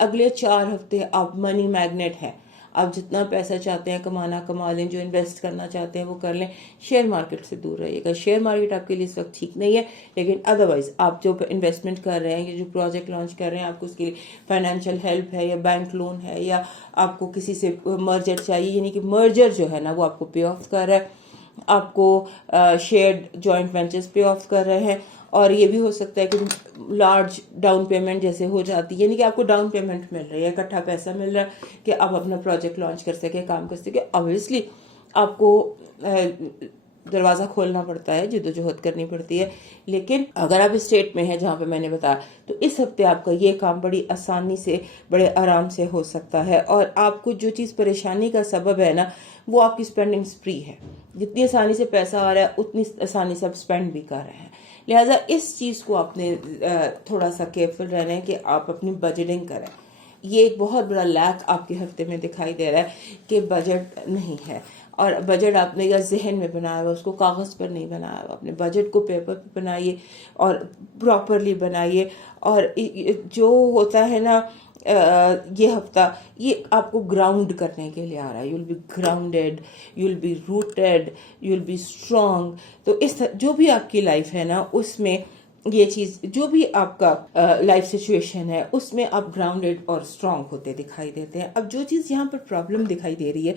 اگلے 4 ہفتے آپ منی میگنیٹ ہیں، آپ جتنا پیسہ چاہتے ہیں کمانا کما لیں, جو انویسٹ کرنا چاہتے ہیں وہ کر لیں, شیئر مارکیٹ سے دور رہیے گا. شیئر مارکیٹ آپ کے لیے اس وقت ٹھیک نہیں ہے, لیکن ادروائز آپ جو انویسٹمنٹ کر رہے ہیں یا جو پروجیکٹ لانچ کر رہے ہیں, آپ کو اس کے لیے فائنینشیل ہیلپ ہے یا بینک لون ہے یا آپ کو کسی سے مرجر چاہیے, یعنی کہ مرجر جو ہے نا وہ آپ کو پے آف کر رہا ہے, آپ کو shared joint ventures pay off کر رہے ہیں. اور یہ بھی ہو سکتا ہے کہ لارج ڈاؤن پیمنٹ جیسے ہو جاتی ہے, یعنی کہ آپ کو ڈاؤن پیمنٹ مل رہی ہے, اکٹھا پیسہ مل رہا ہے کہ آپ اپنا پروجیکٹ لانچ کر سکیں, کام کر سکیں. obviously آپ کو دروازہ کھولنا پڑتا ہے, جدوجہد کرنی پڑتی ہے, لیکن اگر آپ اسٹیٹ میں ہیں جہاں پہ میں نے بتایا تو اس ہفتے آپ کا یہ کام بڑی آسانی سے بڑے آرام سے ہو سکتا ہے. اور آپ کو جو چیز پریشانی کا سبب ہے نا وہ آپ کی اسپینڈنگ اسپری ہے. جتنی آسانی سے پیسہ آ رہا ہے اتنی آسانی سے آپ اسپینڈ بھی کر رہے ہیں. لہٰذا اس چیز کو آپ نے تھوڑا سا کیئرفل رہنا ہے کہ آپ اپنی بجٹنگ کریں. یہ ایک بہت بڑا لیک آپ کے ہفتے میں دکھائی دے رہا ہے کہ بجٹ نہیں ہے, اور بجٹ آپ نے یا ذہن میں بنایا ہوا, اس کو کاغذ پر نہیں بنایا ہوا. اپنے بجٹ کو پیپر پہ بنائیے اور پراپرلی بنائیے. اور جو ہوتا ہے نا یہ ہفتہ یہ آپ کو گراؤنڈ کرنے کے لیے آ رہا ہے. You will be grounded, you will be rooted, you will be strong. تو اس جو بھی آپ کی لائف ہے نا اس میں یہ چیز, جو بھی آپ کا لائف سچویشن ہے اس میں آپ گراؤنڈیڈ اور اسٹرانگ ہوتے دکھائی دیتے ہیں. اب جو چیز یہاں پر پرابلم دکھائی دے رہی ہے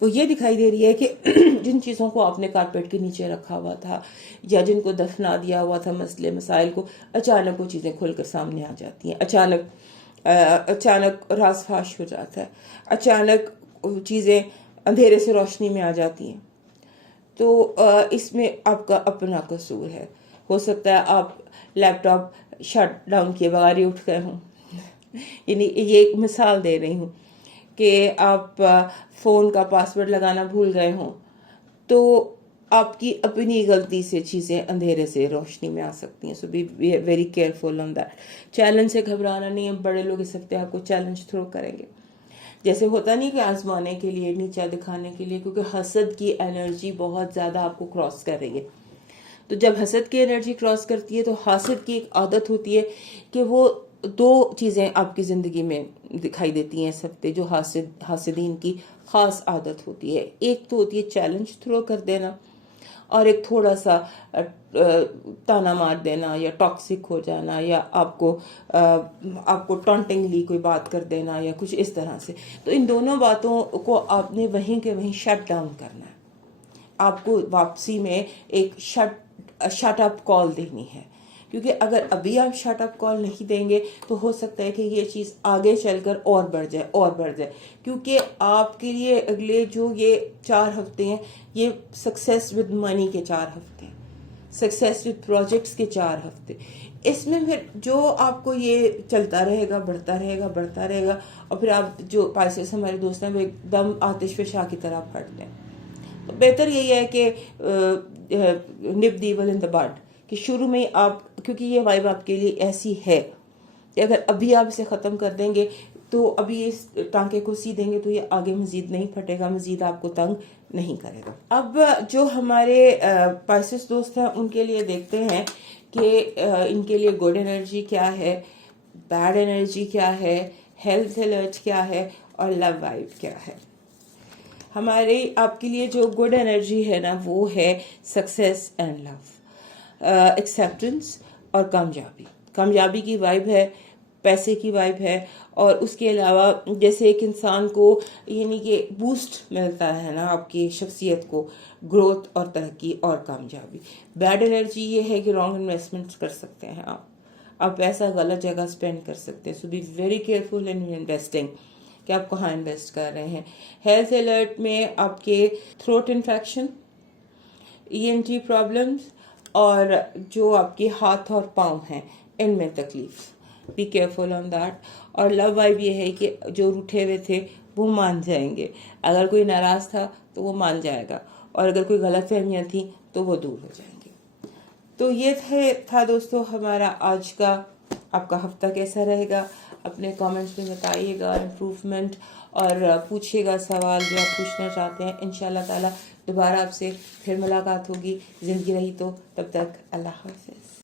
وہ یہ دکھائی دے رہی ہے کہ جن چیزوں کو آپ نے کارپیٹ کے نیچے رکھا ہوا تھا یا جن کو دفنا دیا ہوا تھا مسئلے مسائل کو, اچانک وہ چیزیں کھل کر سامنے آ جاتی ہیں. اچانک راز فاش ہو جاتا ہے, اچانک چیزیں اندھیرے سے روشنی میں آ جاتی ہیں. تو اس میں آپ کا اپنا قصور ہے. ہو سکتا ہے آپ لیپ ٹاپ شٹ ڈاؤن کیے بغیر ہی اٹھ گئے ہوں, یعنی یہ ایک مثال دے رہی ہوں کہ آپ فون کا پاسورڈ لگانا بھول گئے ہوں, تو آپ کی اپنی غلطی سے چیزیں اندھیرے سے روشنی میں آ سکتی ہیں. So be very careful on that. Challenge سے گھبرانا نہیں ہے. بڑے لوگ اس ہفتے آپ کو چیلنج تھرو کریں گے, جیسے ہوتا نہیں کہ آزمانے کے لیے, نیچا دکھانے کے لیے, کیونکہ حسد کی انرجی بہت زیادہ آپ کو کراس کر رہی ہے. تو جب حسد کی انرجی کراس کرتی ہے تو حاسد کی ایک عادت ہوتی ہے کہ وہ دو چیزیں آپ کی زندگی میں دکھائی دیتی ہیں اس ہفتے جو حاسدین کی خاص عادت ہوتی ہے. ایک تو ہوتی ہے چیلنج تھرو کر دینا, اور ایک تھوڑا سا تانا مار دینا یا ٹاکسک ہو جانا, یا آپ کو ٹانٹنگلی کوئی بات کر دینا یا کچھ اس طرح سے. تو ان دونوں باتوں کو آپ نے وہیں کے وہیں شٹ ڈاؤن کرنا ہے. آپ کو واپسی میں ایک شٹ اپ کال دینی ہے, کیونکہ اگر ابھی آپ شٹ اپ کال نہیں دیں گے تو ہو سکتا ہے کہ یہ چیز آگے چل کر اور بڑھ جائے, کیونکہ آپ کے لیے اگلے جو یہ 4 ہفتے ہیں یہ سکسیس ود منی کے 4 ہفتے ہیں, سکسیس ود پروجیکٹس کے 4 ہفتے. اس میں پھر جو آپ کو یہ چلتا رہے گا, بڑھتا رہے گا, اور پھر آپ جو پائسس ہمارے دوست ہیں وہ ایک دم آتش فشاں کی طرح پھٹتے ہیں. تو بہتر یہی ہے کہ نپ دی ایول ان دی بڈ, کہ شروع میں آپ, کیونکہ یہ وائب آپ کے لیے ایسی ہے کہ اگر ابھی آپ اسے ختم کر دیں گے تو ابھی اس ٹانکے کو سی دیں گے تو یہ آگے مزید نہیں پھٹے گا, مزید آپ کو تنگ نہیں کرے گا. اب جو ہمارے پائسس دوست ہیں ان کے لیے دیکھتے ہیں کہ ان کے لیے گڈ انرجی کیا ہے, بیڈ انرجی کیا ہے, ہیلتھ الرٹ کیا ہے, اور لو وائب کیا ہے. ہمارے آپ کے لیے جو گڈ انرجی ہے نا وہ ہے سکسیس اینڈ لو, ایکسیپٹنس اور کامیابی کی وائب ہے, پیسے کی وائب ہے, اور اس کے علاوہ جیسے ایک انسان کو یعنی کہ بوسٹ ملتا ہے نا آپ کی شخصیت کو, گروتھ اور ترقی اور کامیابی. بیڈ انرجی یہ ہے کہ رانگ انویسٹمنٹ کر سکتے ہیں آپ پیسہ غلط جگہ اسپینڈ کر سکتے ہیں. So be very careful in investing کہ آپ کہاں انویسٹ کر رہے ہیں. ہیلتھ الرٹ میں آپ کے تھروٹ انفیکشن, ENT پرابلمز, اور جو آپ کے ہاتھ اور پاؤں ہیں ان میں تکلیف, بی کیئرفل آن دیٹ. اور لو وائب یہ ہے کہ جو روٹھے ہوئے تھے وہ مان جائیں گے, اگر کوئی ناراض تھا تو وہ مان جائے گا, اور اگر کوئی غلط فہمیاں تھیں تو وہ دور ہو جائیں گے. تو یہ تھا دوستو ہمارا آج کا. آپ کا ہفتہ کیسا رہے گا اپنے کامنٹس میں بتائیے گا, امپروومنٹ, اور پوچھیے گا سوال جو آپ پوچھنا چاہتے ہیں. انشاءاللہ تعالی دوبارہ آپ سے پھر ملاقات ہوگی, زندگی رہی تو. تب تک اللہ حافظ.